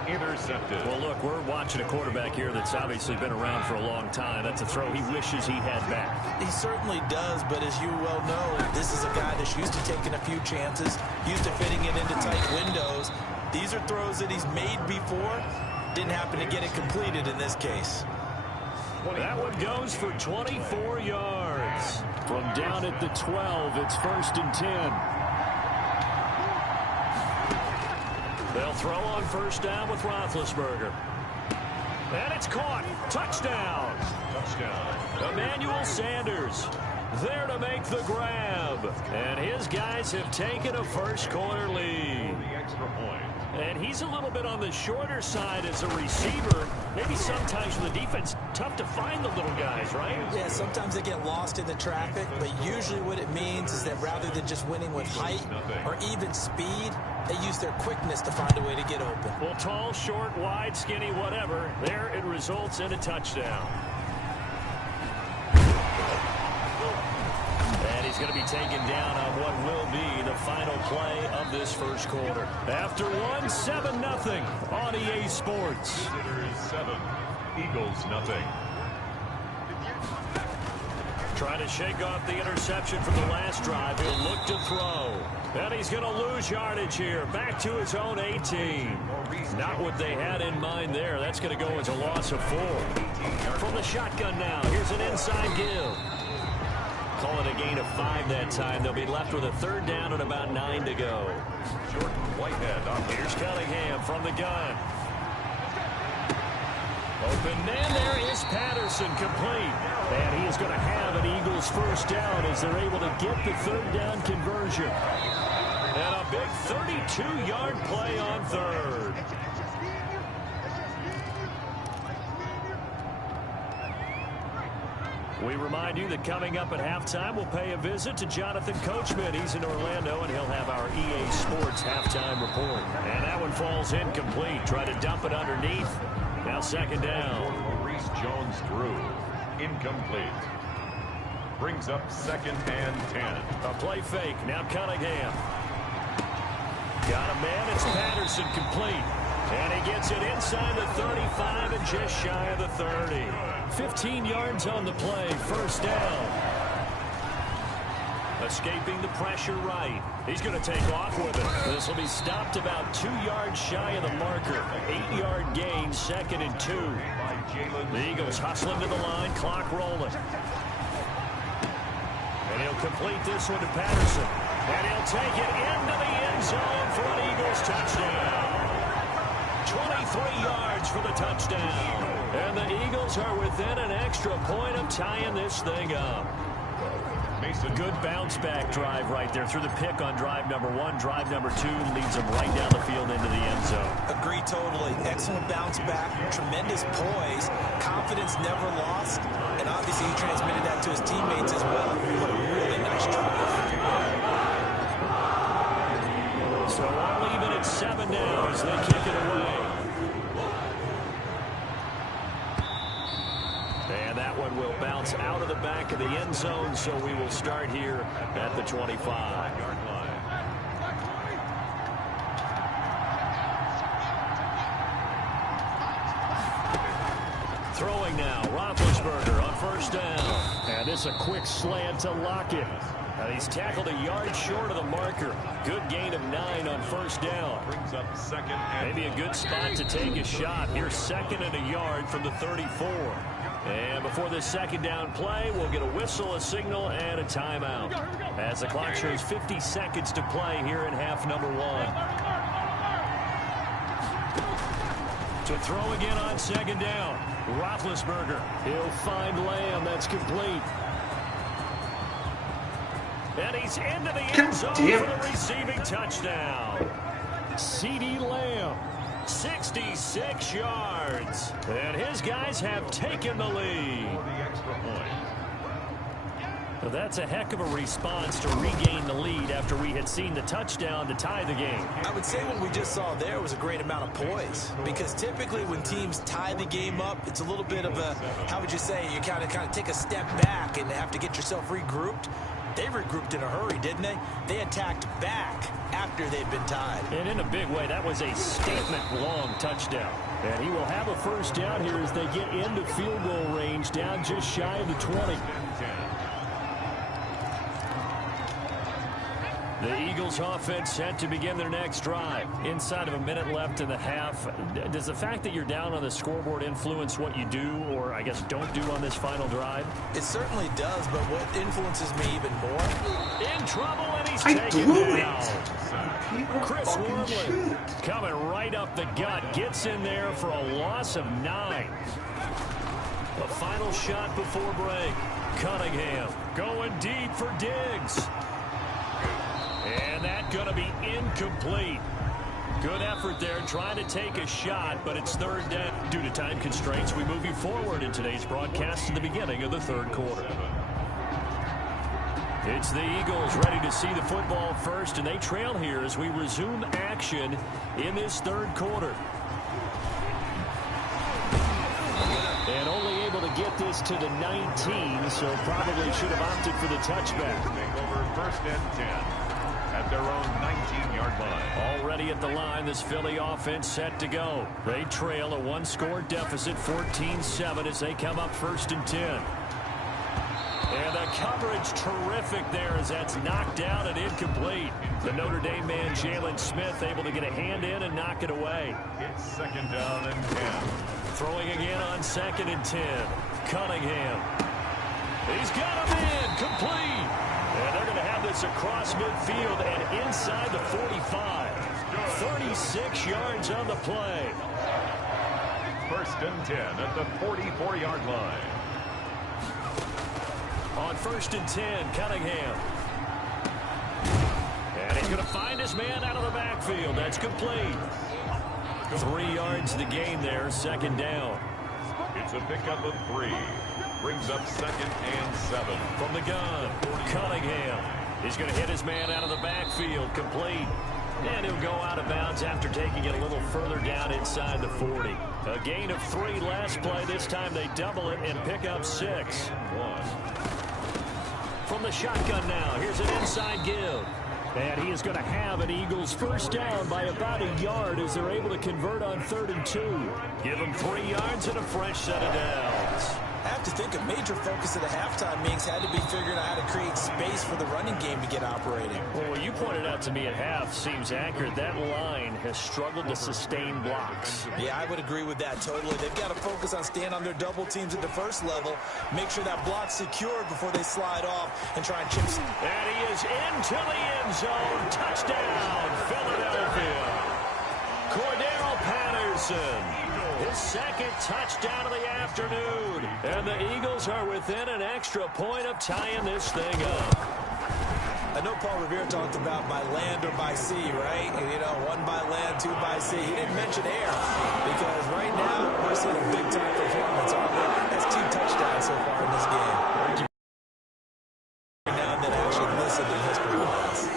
intercepted. Well, look, we're watching a quarterback here that's obviously been around for a long time. That's a throw he wishes he had back. He certainly does, but as you well know, this is a guy that's used to taking a few chances, used to fitting it into tight windows. These are throws that he's made before. Didn't happen to get it completed in this case. That one goes for 24 yards. From down at the 12, it's 1st and 10. They'll throw on first down with Roethlisberger. And it's caught. Touchdown. Touchdown. Emmanuel Sanders there to make the grab. And his guys have taken a first quarter lead. The extra point. And he's a little bit on the shorter side as a receiver. Maybe sometimes for the defense, tough to find the little guys, right? Yeah, sometimes they get lost in the traffic, but usually what it means is that rather than just winning with height or even speed, they use their quickness to find a way to get open. Well, tall, short, wide, skinny, whatever, there it results in a touchdown. And he's going to be taken down on what will be the final play of this first quarter. After one, 7-0 on EA Sports. Visitors 7, Eagles 0. Trying to shake off the interception from the last drive. He'll look to throw. And he's going to lose yardage here. Back to his own 18. Not what they had in mind there. That's going to go as a loss of 4. From the shotgun now. Here's an inside give. Call it a gain of 5 that time. They'll be left with a third down and about 9 to go. Jordan Whitehead on the Here's Cunningham from the gun. Open man, there is Patterson, complete. And he is going to have an Eagles first down as they're able to get the third down conversion. And a big 32-yard play on third. We remind you that coming up at halftime, we'll pay a visit to Jonathan Coachman. He's in Orlando, and he'll have our EA Sports halftime report. And that one falls incomplete. Try to dump it underneath. Now second down. Maurice Jones threw. Incomplete. Brings up 2nd and 10. A play fake. Now Cunningham. Got a man. It's Patterson, complete. And he gets it inside the 35 and just shy of the 30. 15 yards on the play. First down. Escaping the pressure right. He's going to take off with it. This will be stopped about 2 yards shy of the marker. 8-yard gain, 2nd and 2. The Eagles hustling to the line, clock rolling. And he'll complete this one to Patterson. And he'll take it into the end zone for an Eagles touchdown. 23 yards for the touchdown. And the Eagles are within an extra point of tying this thing up. A good bounce-back drive right there through the pick on drive number 1. Drive number 2 leads them right down the field into the end zone. Agree totally. Excellent bounce-back, tremendous poise, confidence never lost, and obviously he transmitted that to his teammates as well. What a really nice drive. So all even at 7 now as they kick it away. And that one will bounce out of the back of the end zone, so we will start here at the 25-yard line. Throwing now, Roethlisberger on first down. And this a quick slant to Lockett. And he's tackled a yard short of the marker. Good gain of 9 on first down. Brings up 2nd and maybe a good spot to take a shot. Here's 2nd and a yard from the 34. And before this second down play, we'll get a whistle, a signal, and a timeout. As the clock shows 50 seconds to play here in half number 1. To throw again on second down. Roethlisberger. He'll find Lamb. That's complete. And he's into the end zone for the receiving touchdown. CeeDee Lamb. 66 yards. And his guys have taken the lead. for the extra point. Well, that's a heck of a response to regain the lead after we had seen the touchdown to tie the game. I would say what we just saw there was a great amount of poise, because typically when teams tie the game up, it's a little bit of a, how would you say, you kind of take a step back and have to get yourself regrouped. They regrouped in a hurry, didn't they? They attacked back after they'd been tied. And in a big way, that was a statement-long touchdown. And he will have a first down here as they get into field goal range, down just shy of the 20. The Eagles offense set to begin their next drive. Inside of a minute left in the half. Does the fact that you're down on the scoreboard influence what you do, or I guess don't do on this final drive? It certainly does, but what influences me even more? In trouble, and he's taken down. Chris Wormley shit. coming right up the gut. Gets in there for a loss of 9. The final shot before break. Cunningham going deep for Diggs. And that's going to be incomplete. Good effort there trying to take a shot, but it's third down. Due to time constraints, we move you forward in today's broadcast to the beginning of the third quarter. It's the Eagles ready to see the football first, and they trail here as we resume action in this third quarter. And only able to get this to the 19, so probably should have opted for the touchback. Take over first and 10 at their own 19-yard line. Already at the line, this Philly offense set to go. They trail a one-score deficit, 14-7, as they come up first and 10. And the coverage terrific there as that's knocked down and incomplete. The Notre Dame man, Jalen Smith, able to get a hand in and knock it away. It's second down and 10. Throwing again on second and 10. Cunningham. He's got him in. Complete. And they're going to have this across midfield and inside the 45. 36 yards on the play. First and 10 at the 44-yard line. On first and 10, Cunningham. And he's going to find his man out of the backfield. That's complete. 3 yards the gain there, second down. It's a pickup of 3. Brings up second and 7. From the gun, Cunningham. He's going to hit his man out of the backfield, complete. And he'll go out of bounds after taking it a little further down inside the 40. A gain of 3 last play. This time they double it and pick up 6. From the shotgun now, here's an inside give. And he is going to have an Eagles first down by about a yard as they're able to convert on 3rd and 2. Give them 3 yards and a fresh set of downs. I have to think a major focus of the halftime meetings had to be figuring out how to create space for the running game to get operating. Well, what you pointed out to me at half seems accurate. That line has struggled to sustain blocks. Yeah, I would agree with that totally. They've got to focus on staying on their double teams at the first level, make sure that block's secured before they slide off and try and chip. And he is into the end zone. Touchdown, Philadelphia. Cordero Patterson. His second touchdown of the afternoon. And the Eagles are within an extra point of tying this thing up. I know Paul Revere talked about by land or by sea, right? You know, 1 by land, 2 by sea. He didn't mention air because right now we're seeing a big-time performance. That's 2 touchdowns so far in this game. Now that actually listened in history class.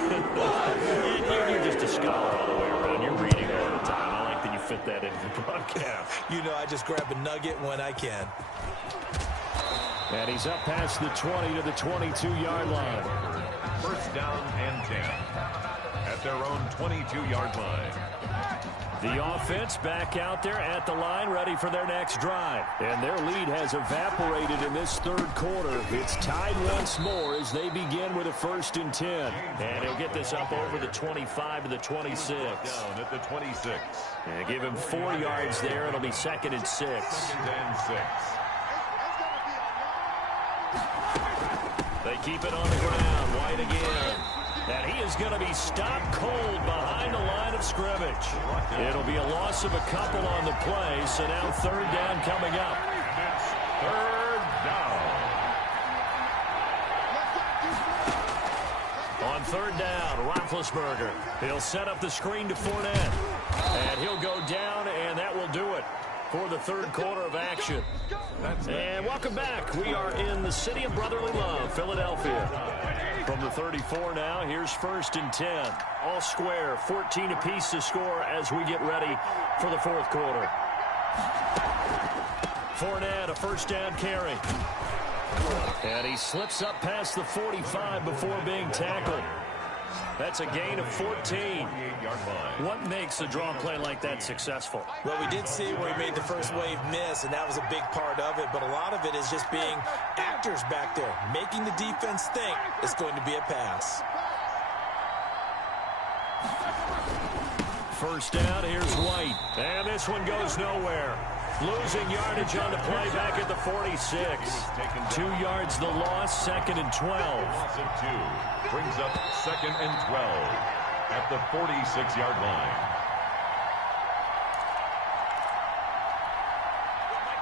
You're just a scholar all the way around. You're reading all the time. I like that you fit that into the broadcast. You know, I just grab a nugget when I can. And he's up past the 20 to the 22-yard line. First down and 10 at their own 22-yard line. The offense back out there at the line, ready for their next drive. And their lead has evaporated in this third quarter. It's tied once more as they begin with a first and 10. And he'll get this up over the 25 to the 26. Down at the 26. And give him 4 yards there. It'll be second and 6. Second and 6. They keep it on the ground. White again. And he is going to be stopped cold behind the line of scrimmage. It'll be a loss of a couple on the play, so now third down coming up. It's third down. On third down, Roethlisberger. He'll set up the screen to Fournette. And he'll go down, and that will do it for the third quarter of action. And welcome back. We are in the city of brotherly love, Philadelphia. From the 34 now, here's first and 10. All square, 14 apiece to score as we get ready for the fourth quarter. Fournette, a first down carry. And he slips up past the 45 before being tackled. That's a gain of 14. What makes a draw play like that successful? Well, we did see where he made the first wave miss, and that was a big part of it. But a lot of it is just being actors back there, making the defense think it's going to be a pass. First down, here's White. And this one goes nowhere. Losing yardage on the play back at the 46. 2 yards the loss, 2nd and 12. Loss of 2 brings up 2nd and 12 at the 46-yard line.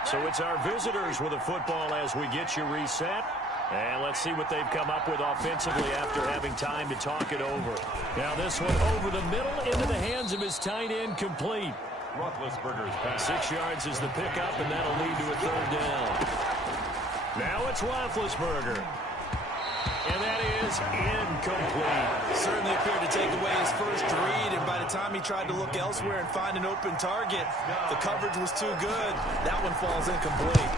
So it's our visitors with a football as we get you reset. And let's see what they've come up with offensively after having time to talk it over. Now this one over the middle into the hands of his tight end, complete. Roethlisberger's pass. 6 yards is the pickup, and that'll lead to a 3rd down. Now it's Roethlisberger. And that is incomplete. Certainly appeared to take away his first read, and by the time he tried to look elsewhere and find an open target, the coverage was too good. That one falls incomplete.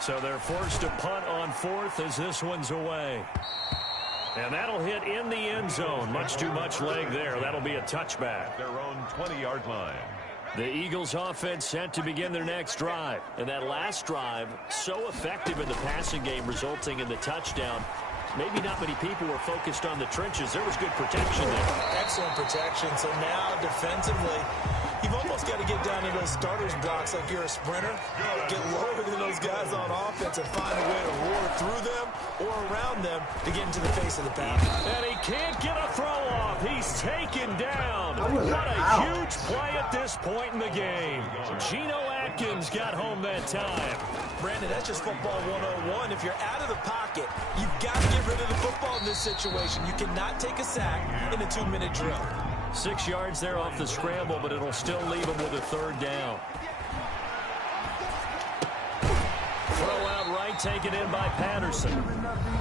So they're forced to punt on 4th as this one's away. And that'll hit in the end zone. Much too much leg there. That'll be a touchback. Their own 20-yard line. The Eagles offense set to begin their next drive. And that last drive, so effective in the passing game, resulting in the touchdown. Maybe not many people were focused on the trenches. There was good protection there. Excellent protection. So now defensively, you've almost got to get down to those starters blocks like you're a sprinter. Get lower than those guys on offense and find a way to roar through them or around them to get into the face of the pass. And he can't get a throw off. He's taken down. What a huge play at this point in the game. Geno Atkins got home that time. Brandon, that's just football 101. If you're out of the pocket, you've got to get rid of the football in this situation. You cannot take a sack in a 2-minute drill. 6 yards there off the scramble, but it'll still leave him with a 3rd down. Throw out right, taken in by Patterson.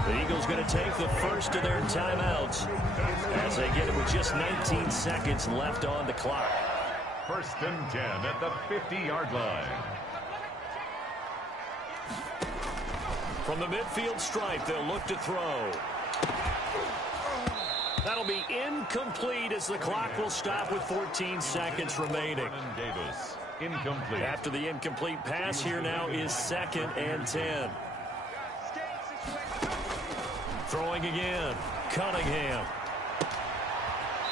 The Eagles going to take the first of their timeouts as they get it with just 19 seconds left on the clock. 1st and 10 at the 50-yard line. From the midfield stripe, they'll look to throw. That'll be incomplete as the clock will stop with 14 seconds remaining. Davis, incomplete. After the incomplete pass, here now is 2nd and 10. Throwing again, Cunningham.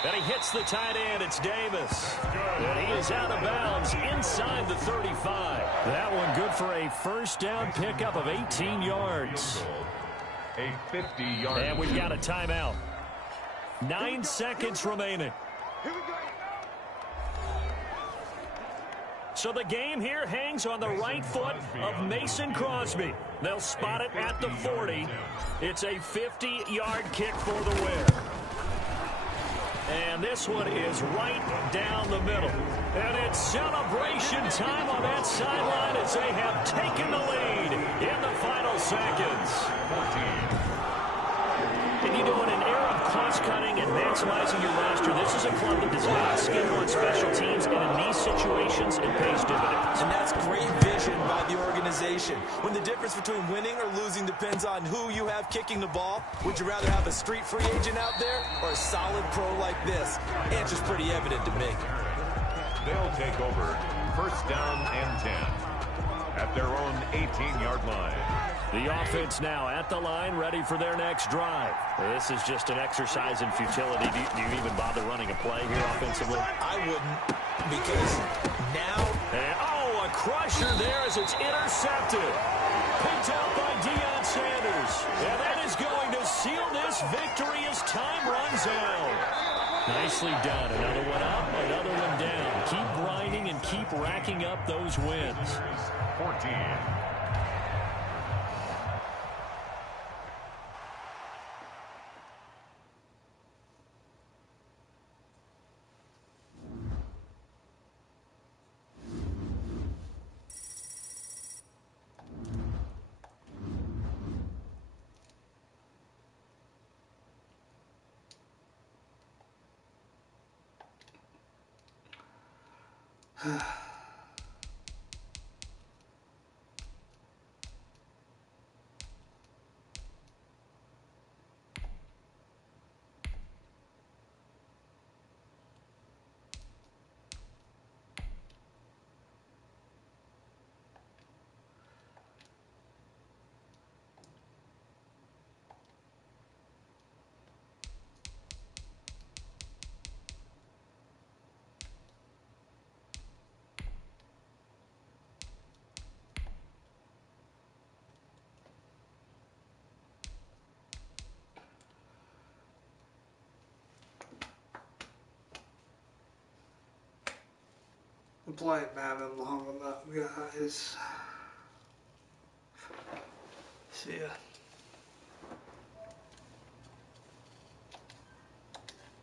And he hits the tight end. It's Davis. And he is out of bounds inside the 35. That one good for a 1st down pickup of 18 yards. A 50-yard. And we've got a timeout. 9 seconds remaining. So the game here hangs on the right foot of Mason Crosby. They'll spot it at the 40. It's a 50-yard kick for the win. And this one is right down the middle. And it's celebration time on that sideline as they have taken the lead in the final seconds. 14. And you know, in an era of cost-cutting and maximizing your roster, this is a club that does not skimp on special teams, and in these situations, it pays dividends. And that's great vision by the organization. When the difference between winning or losing depends on who you have kicking the ball, would you rather have a street free agent out there or a solid pro like this? Answer's pretty evident to me. They'll take over 1st down and 10 at their own 18-yard line. The offense now at the line, ready for their next drive. This is just an exercise in futility. Do you even bother running a play here offensively? I wouldn't, because now... And, oh, a crusher there as it's intercepted. Picked out by Deion Sanders. And that is going to seal this victory as time runs out. Nicely done. Another one up, another one down. Keep grinding and keep racking up those wins. 14. I played Madden long enough, guys. See ya.